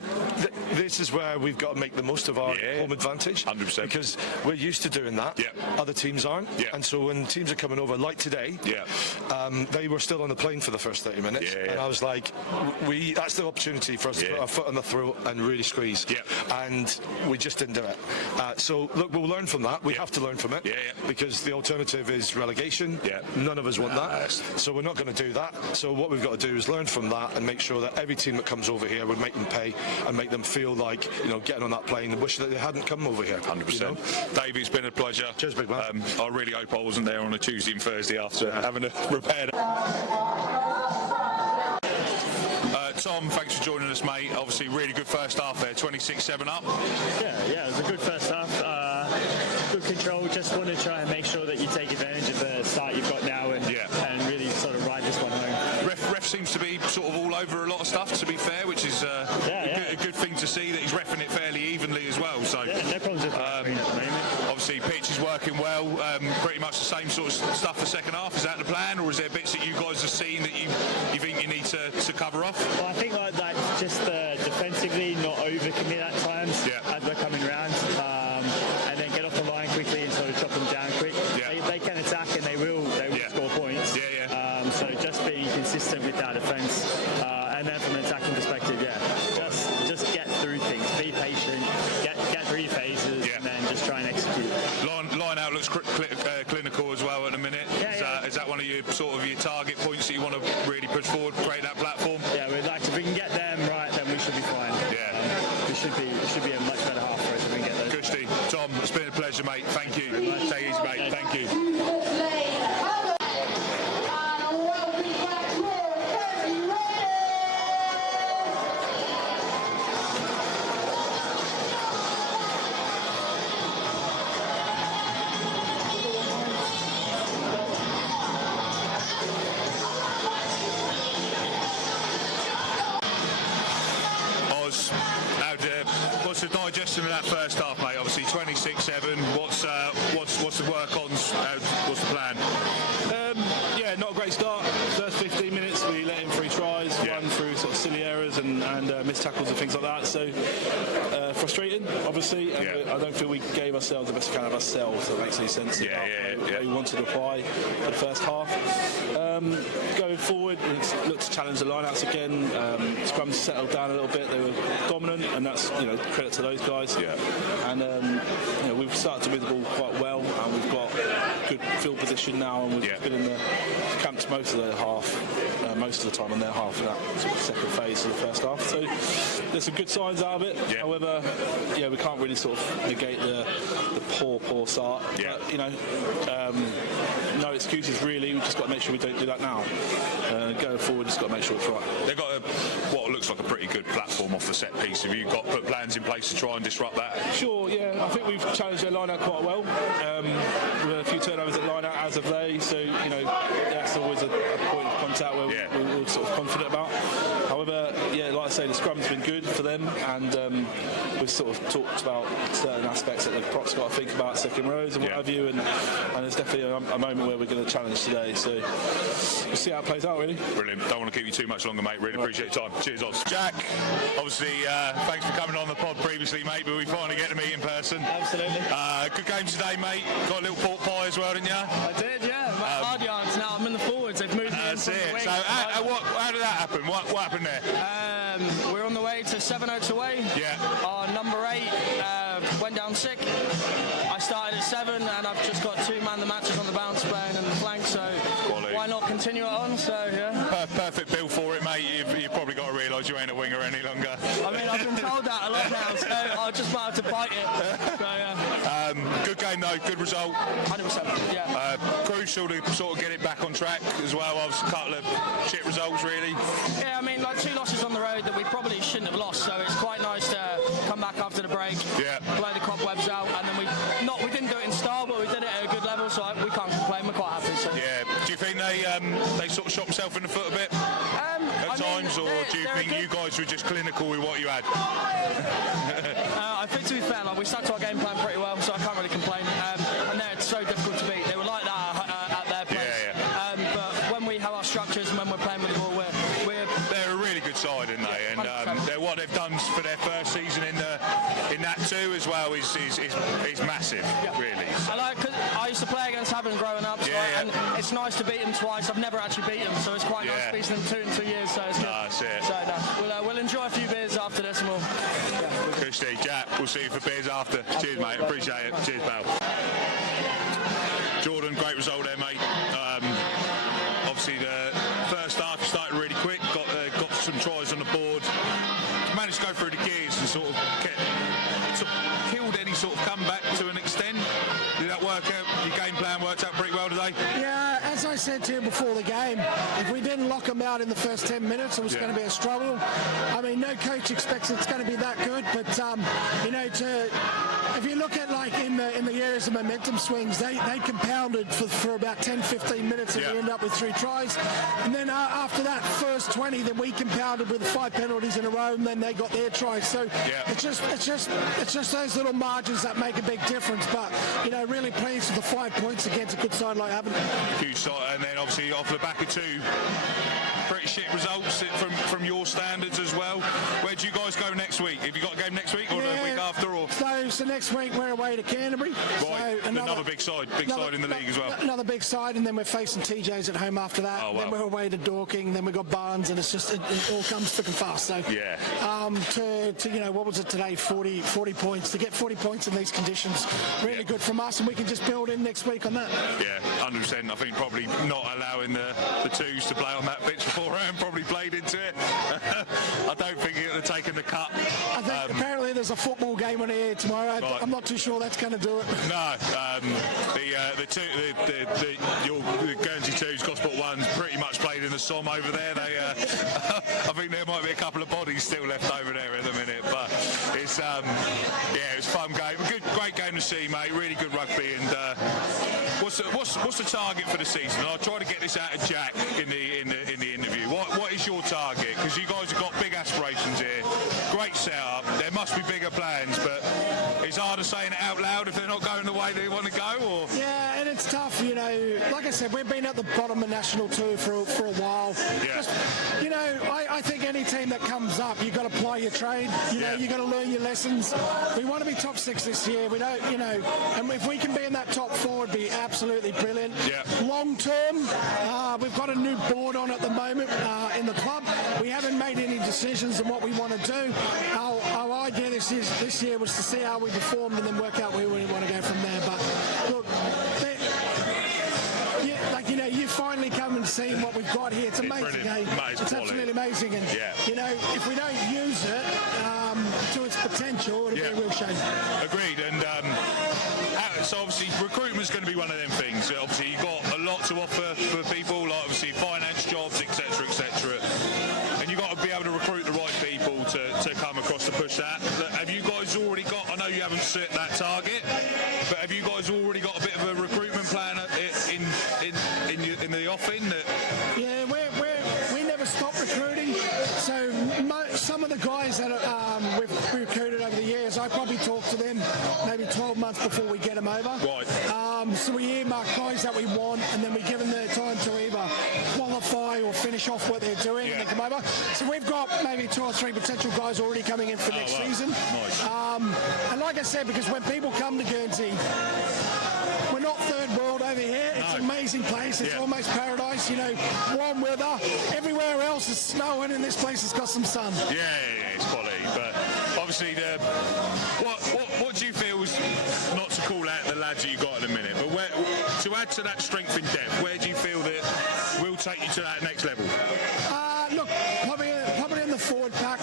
this is where we've got to make the most of our home advantage. 100%. Because we're used to doing that. Other teams aren't. And so when teams are coming over, like today, they were still on the plane for the first 30 minutes. And I was like, that's the opportunity for us to put our foot on the throat and really squeeze. And we just didn't do it. So look, we'll learn from that. We have to learn from it. Because the alternative is relegation. None of us want that. So we're not going to do that. So what we've got to do is learn from that and make sure that every team that comes over here would make them pay and make them feel like, getting on that plane and wish that they hadn't come over here. 100%. Dave, it's been a pleasure. Cheers, big man. I really hope I wasn't there on a Tuesday and Thursday after having a repair. Tom, thanks for joining us, mate. Obviously, really good first half there, 26-7 up. Yeah, it was a good first half. Good control. Just want to try and make sure that you take advantage of the start you've got now and really sort of ride this one home. Ref seems to be sort of all over a lot of stuff, to be fair, which is a good thing to see that he's reffing it fairly evenly as well. So no problems with that at the moment. Obviously, pitch is working well. Pretty much the same sort of stuff for second half. Is that the plan, or is there bits that you guys have seen that you think you need to cover off? Well, I think like that, just defensively, not overcommit at times as we're coming round, and then get off the line quickly and sort of chop them down quick. They can attack and they will score points. So just being consistent with that defence, and then from an attacking perspective, just get through things, be patient, get through your phases, and then just try and execute. Line out looks clinical as well at the minute. Is that one of your sort of your target points that you want to really push forward, create that platform? Yeah, we'd like to. If we can get them right, then we should be fine. It should be a much better half for us if we can get those. Good, Steve. Tom, it's been a pleasure, mate. Thank you. Take it easy, mate. Thank you. What's the digestion of that first half, mate? Obviously 26-7. What's the work on? What's the plan? Not a great start. First 15 minutes we let in 3 tries, run through sort of silly errors and missed tackles and things like that. So frustrating, obviously. And I don't feel we gave ourselves the best account of ourselves. If that makes any sense. We wanted to apply for the first half. Going forward, we looked to challenge the lineouts again. Scrums settled down a little bit. They were dominant, and that's credit to those guys. And we've started to move the ball quite well, and we've got good field position now, and we've been in the camps most of the time on their half in that sort of second phase of the first half. So there's some good signs out of it. However, we can't really sort of negate the poor start. But, no excuses really. We've just got to make sure we don't do that now. Going forward, just got to make sure it's right. They've got what looks like a pretty good platform off the set piece. Have you put plans in place to try and disrupt that? Sure, I think we've challenged their line out quite well. With a few turnovers at line out as of late, so that's always a point of contact where we're sort of confident about. However, like I say, the scrum's been good for them, and we've sort of talked about certain aspects that the props got to think about, second rows and what have you, and there's definitely a moment where we're going to challenge today. So we'll see how it plays out, really. Brilliant. Don't want to keep you too much longer, mate. Really appreciate your time. Cheers, Oz. Jack, obviously, thanks for coming on the pod previously, mate, but we finally get to meet in person. Absolutely. Good game today, mate. Got a little pork pie as well, didn't you? I did, hard yards now. I'm in the forwards. They've moved me in from the wing. So how did that happen? What happened there? We're on the way to Sevenoaks away. Our number 8 went down sick. I started at 7, and I've just got 2 man the matches on the bounce playing in the flank, so why not continue it on? So Perfect bill for it, mate. You've probably got to realise you ain't a winger any longer. I mean, I've been told that a lot now, so I just might have to bite it. So, good game though, good result. 100%. Crucial to sort of get it back on track as well. Obviously, a couple of shit results really. I mean, like 2 losses on the road that we probably shouldn't have lost, so it's quite nice to come back after the break, blow the cobwebs out, and then we didn't do it in style, but we did it at a good level, so we can't complain. We're quite happy. So. Do you think they sort of shot themselves in the foot a bit at times, or do you think you guys were just clinical with what you had? I think, to be fair, we stuck to our game plan pretty well, so I can't really complain. And they're so difficult to beat. They were like that at their place. But when we have our structures and when we're playing with the ball, they're a really good side, aren't they? And what they've done for their first season in that too as well is massive, really. Cause I used to play against Havant growing up, and it's nice to beat them twice. I've never actually beat them, so it's quite nice to beat them in 2 years. So it's good. That's it. So we'll enjoy a few beers after this, and Good, Steve. Jack, we'll see you for beers after. Cheers, mate. Appreciate it. Cheers, pal. Jordan, great result there, mate. Obviously, the first half started really quick. Got some tries on the board. Managed to go through the gears and sort of killed any sort of comeback to an extent. Did that work out? Your game plan worked out pretty well today? Yeah, as I said to you before the game, if we didn't lock them out in the first 10 minutes, it was going to be a struggle. I mean, no coach expects it's going to be that good, but if you look at in the areas of momentum swings, they compounded for about 10-15 minutes, and we end up with 3 tries. And then after that first 20, then we compounded with 5 penalties in a row, and then they got their tries. So it's just those little margins that make a big difference. But really pleased with the 5 points against a good side like Havant. Huge side, and then obviously off the back of 2 pretty shit results from your standards as well. Where do you guys go next week? Have you got a game next week or the week after? Or so next week we're away to Canterbury. Right, so another big side in the league as well. Another big side, and then we're facing TJs at home after that. Then we're away to Dorking. Then we've got Barnes, and it's it all comes thick and fast. So to what was it today? 40 points. To get 40 points in these conditions, really good from us, and we can just build in next week on that. Yeah, 100%. I think probably not allowing the twos to play on that pitch beforehand probably played into it. I don't think it would have taken the cut. I think apparently there's a football game on here tomorrow. Right. I'm not too sure that's going to do it. No, the Guernsey twos, Gosport ones, pretty much played in the Somme over there. They, I think there might be a couple of bodies still left over there at the minute, but it's it's a fun game, great game to see, mate. Really good rugby. And what's the target for the season? And I'll try to get this out of Jack in the interview. What is your target? Because you guys have got big aspirations here. Great setup. There must be bigger plans, but it's harder saying it out loud if they're not going the way they want to go. Or yeah, and it's tough. Like I said, we've been at the bottom of National 2 for a while. Yeah. Just, I think any team that comes up, you've got to apply your trade. You've got to learn your lessons. We want to be top 6 this year. We don't, and if we can be in that top 4, it'd be absolutely brilliant. Yeah. Long term, we've got a new board on at the moment in the club. We haven't made any decisions on what we want to do. Our idea this year was to see how we performed and then work out where we want to go from there. But look, you finally come and see what we've got here. It's amazing, It's absolutely amazing. And if we don't use it to its potential, it'll be a real shame. Agreed. And so obviously recruitment's going to be one of them things. Obviously you've got a lot to offer for people, like obviously finance, jobs, etc., etc. And you've got to be able to recruit the right people to come across to push that. Have you guys already got? I know you haven't set that target, but have you guys already got a bit of a recruitment plan in the offing? Yeah, we never stop recruiting. So some of the guys that we've recruited over the years, I probably talk to them maybe 12 months before we get them over. Right. So we earmark guys that we want, and then we give them the time to either qualify or finish off what they're doing and then come over. So we've got maybe 2 or 3 potential guys already coming in for next season. Nice. And like I said, because when people come to Guernsey, we're not third world over here. It's an amazing place. It's almost paradise. Warm weather. Everywhere else is snowing, and this place has got some sun. Yeah, it's quality. But obviously, what do you feel is, not to call out the lads that you got in a minute, but to add to that strength in depth, where do you feel that will take you to that next level? Look, probably in the forward pack.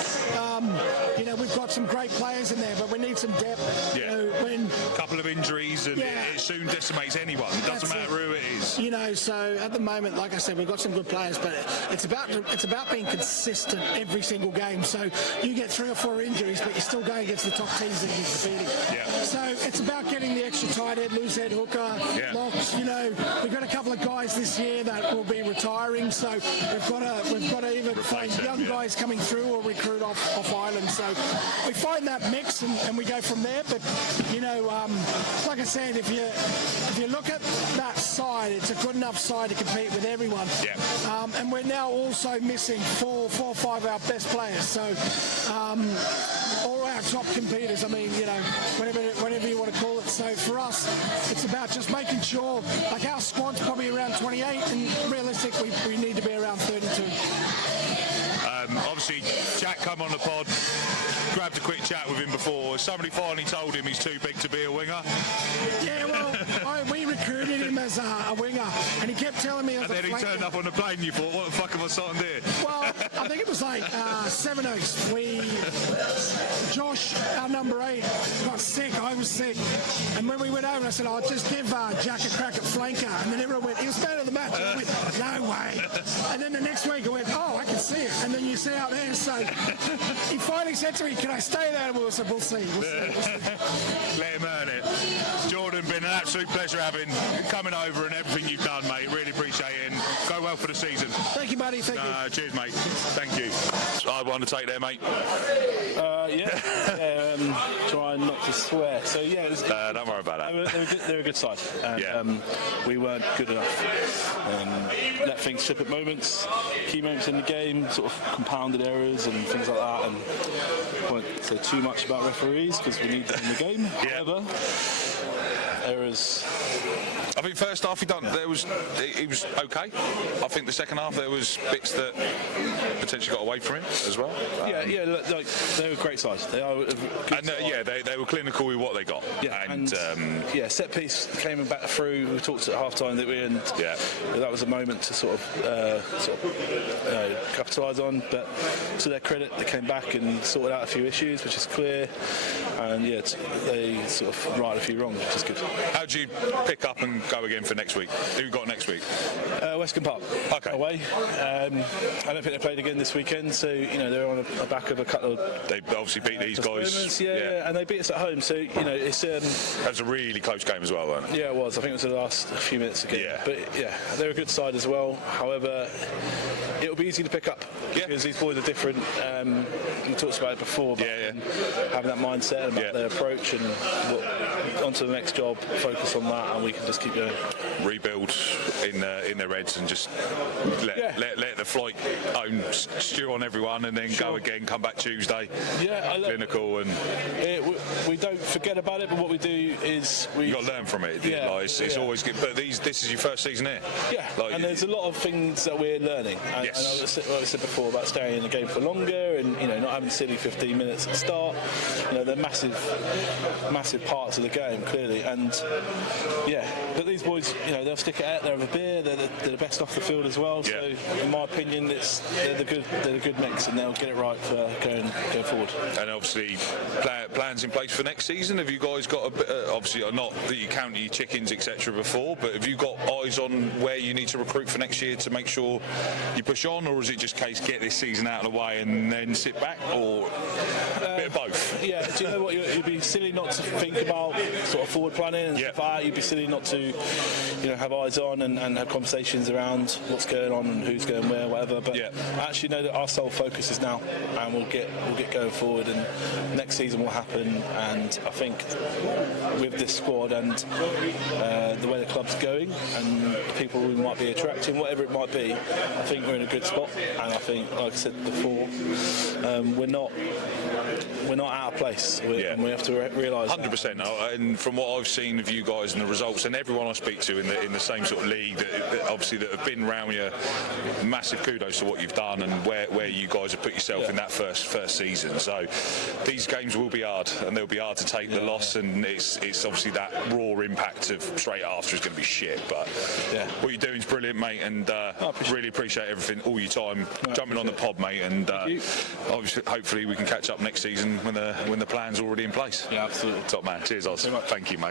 We've got some great players in there, but we need some depth. Yeah. A couple of injuries, and it soon decimates anyone. It doesn't matter who it is. So at the moment, like I said, we've got some good players, but it's about being consistent every single game. So you get 3 or 4 injuries, but you're still going against the top teams that you're defeating. Yeah. So it's about getting the extra tight head, loose head, hooker, locks. We've got a couple of guys this year that will be retiring, so we've got to either find young guys coming through or recruit off island. So we find that mix and we go from there. But like I said, if you look at that side, it's a good enough side to compete with everyone. Yeah. And we're now also missing 4 or 5 of our best players. So all our top competitors. I mean, whatever you want to call it. So for us, it's about just making sure, like our squad's probably around 28, and realistically, we need to be around 32. Obviously, Jack come on the pod, grabbed a quick chat with him before. Somebody finally told him he's too big to be a winger. Yeah, well, we recruited him as a winger, and he kept telling me. And then he turned up on the plane. And you thought, what the fuck am I starting there? Well, I think it was like 7-0. Josh, our number 8, got sick. I was sick, and when we went over, I said, "I'll just give Jack a crack at flanker," and then everyone went, "He was man of the match." And I went, "No way!" And then the next week, I went, "Oh, I can see it." And then you see out there, so he finally said to me, "Can I stay there?" And we said, "We'll see." Let him earn it. Jordan, been an absolute pleasure coming over and everything you've done, mate. Really appreciate it. And go well for the season. Thank you, buddy. Thank you. Cheers, mate. Thank you. I want to take there, mate. Try not to swear. So don't worry about that. They're a good side. And, we weren't good enough. Let things slip at moments. Key moments in the game, sort of compounded errors and things like that. And I won't say too much about referees because we need them in the game. However, errors. I think first half it was okay. I think the second half there was bits that potentially got away from him as well. Like they were great sides. They are they were clinical with what they got. Set piece came back through. We talked at half time that that was a moment to sort of capitalise on. But to their credit, they came back and sorted out a few issues, which is clear. And they sort of righted a few wrongs, which is good. How do you pick up and go again for next week? Who you got next week? Westcombe Park. Okay. Away. I don't think they played again this weekend, so they're on the back of a couple of. They obviously beat these guys. And they beat us at home, so it's. That was a really close game as well, wasn't it? Yeah, it was. I think it was the last few minutes again. Yeah. But they're a good side as well. However, it'll be easy to pick up because these boys are different. We talked about it before, about having that mindset about their approach and onto the next job, focus on that, and we can just keep going. Rebuild in their heads and just let the flight home stew on everyone, and then go again. Come back Tuesday. Clinical and we don't forget about it, but what we do is you got to learn from it. It's always good. But this is your first season here. And there's a lot of things that we're learning. And I said before about staying in the game for longer and not having silly 15 minutes at the start. They're massive parts of the game clearly, and but these boys, they'll stick it out. They're a beer. They're the best off the field as well. So in my opinion, they're the good mix, and they'll get it right for going forward. And obviously, plans in place for next season. Have you guys got a bit? Obviously, not that you count your chickens, etc. before, but have you got eyes on where you need to recruit for next year to make sure you push on, or is it just case get this season out of the way and then sit back, or a bit of both? Do you know what? You'd be silly not to think about sort of forward planning and stuff like that. You'd be silly not to, have eyes on and have conversations around what's going on and who's going where, whatever. But I actually know that our sole focus is now, and we'll get going forward, and next season will happen. And I think with this squad and the way the club's going and the people we might be attracting, whatever it might be, I think we're in a good spot. And I think, like I said before, we're not out of place. And we have to realise 100%. And from what I've seen of you guys and the results, and everyone I speak to in the same sort of league that obviously that have been around you, massive kudos to what you've done and where you guys have put yourself in that first season. So these games will be hard, and they'll be hard to take the loss, and it's obviously that raw impact of straight after is going to be shit. But what you're doing is brilliant, mate, and really appreciate everything, all your time jumping on the pod, mate, and obviously hopefully we can catch up next season when the plan's already in place. Yeah, absolutely. Top man. Cheers, Oz. Thank you, mate.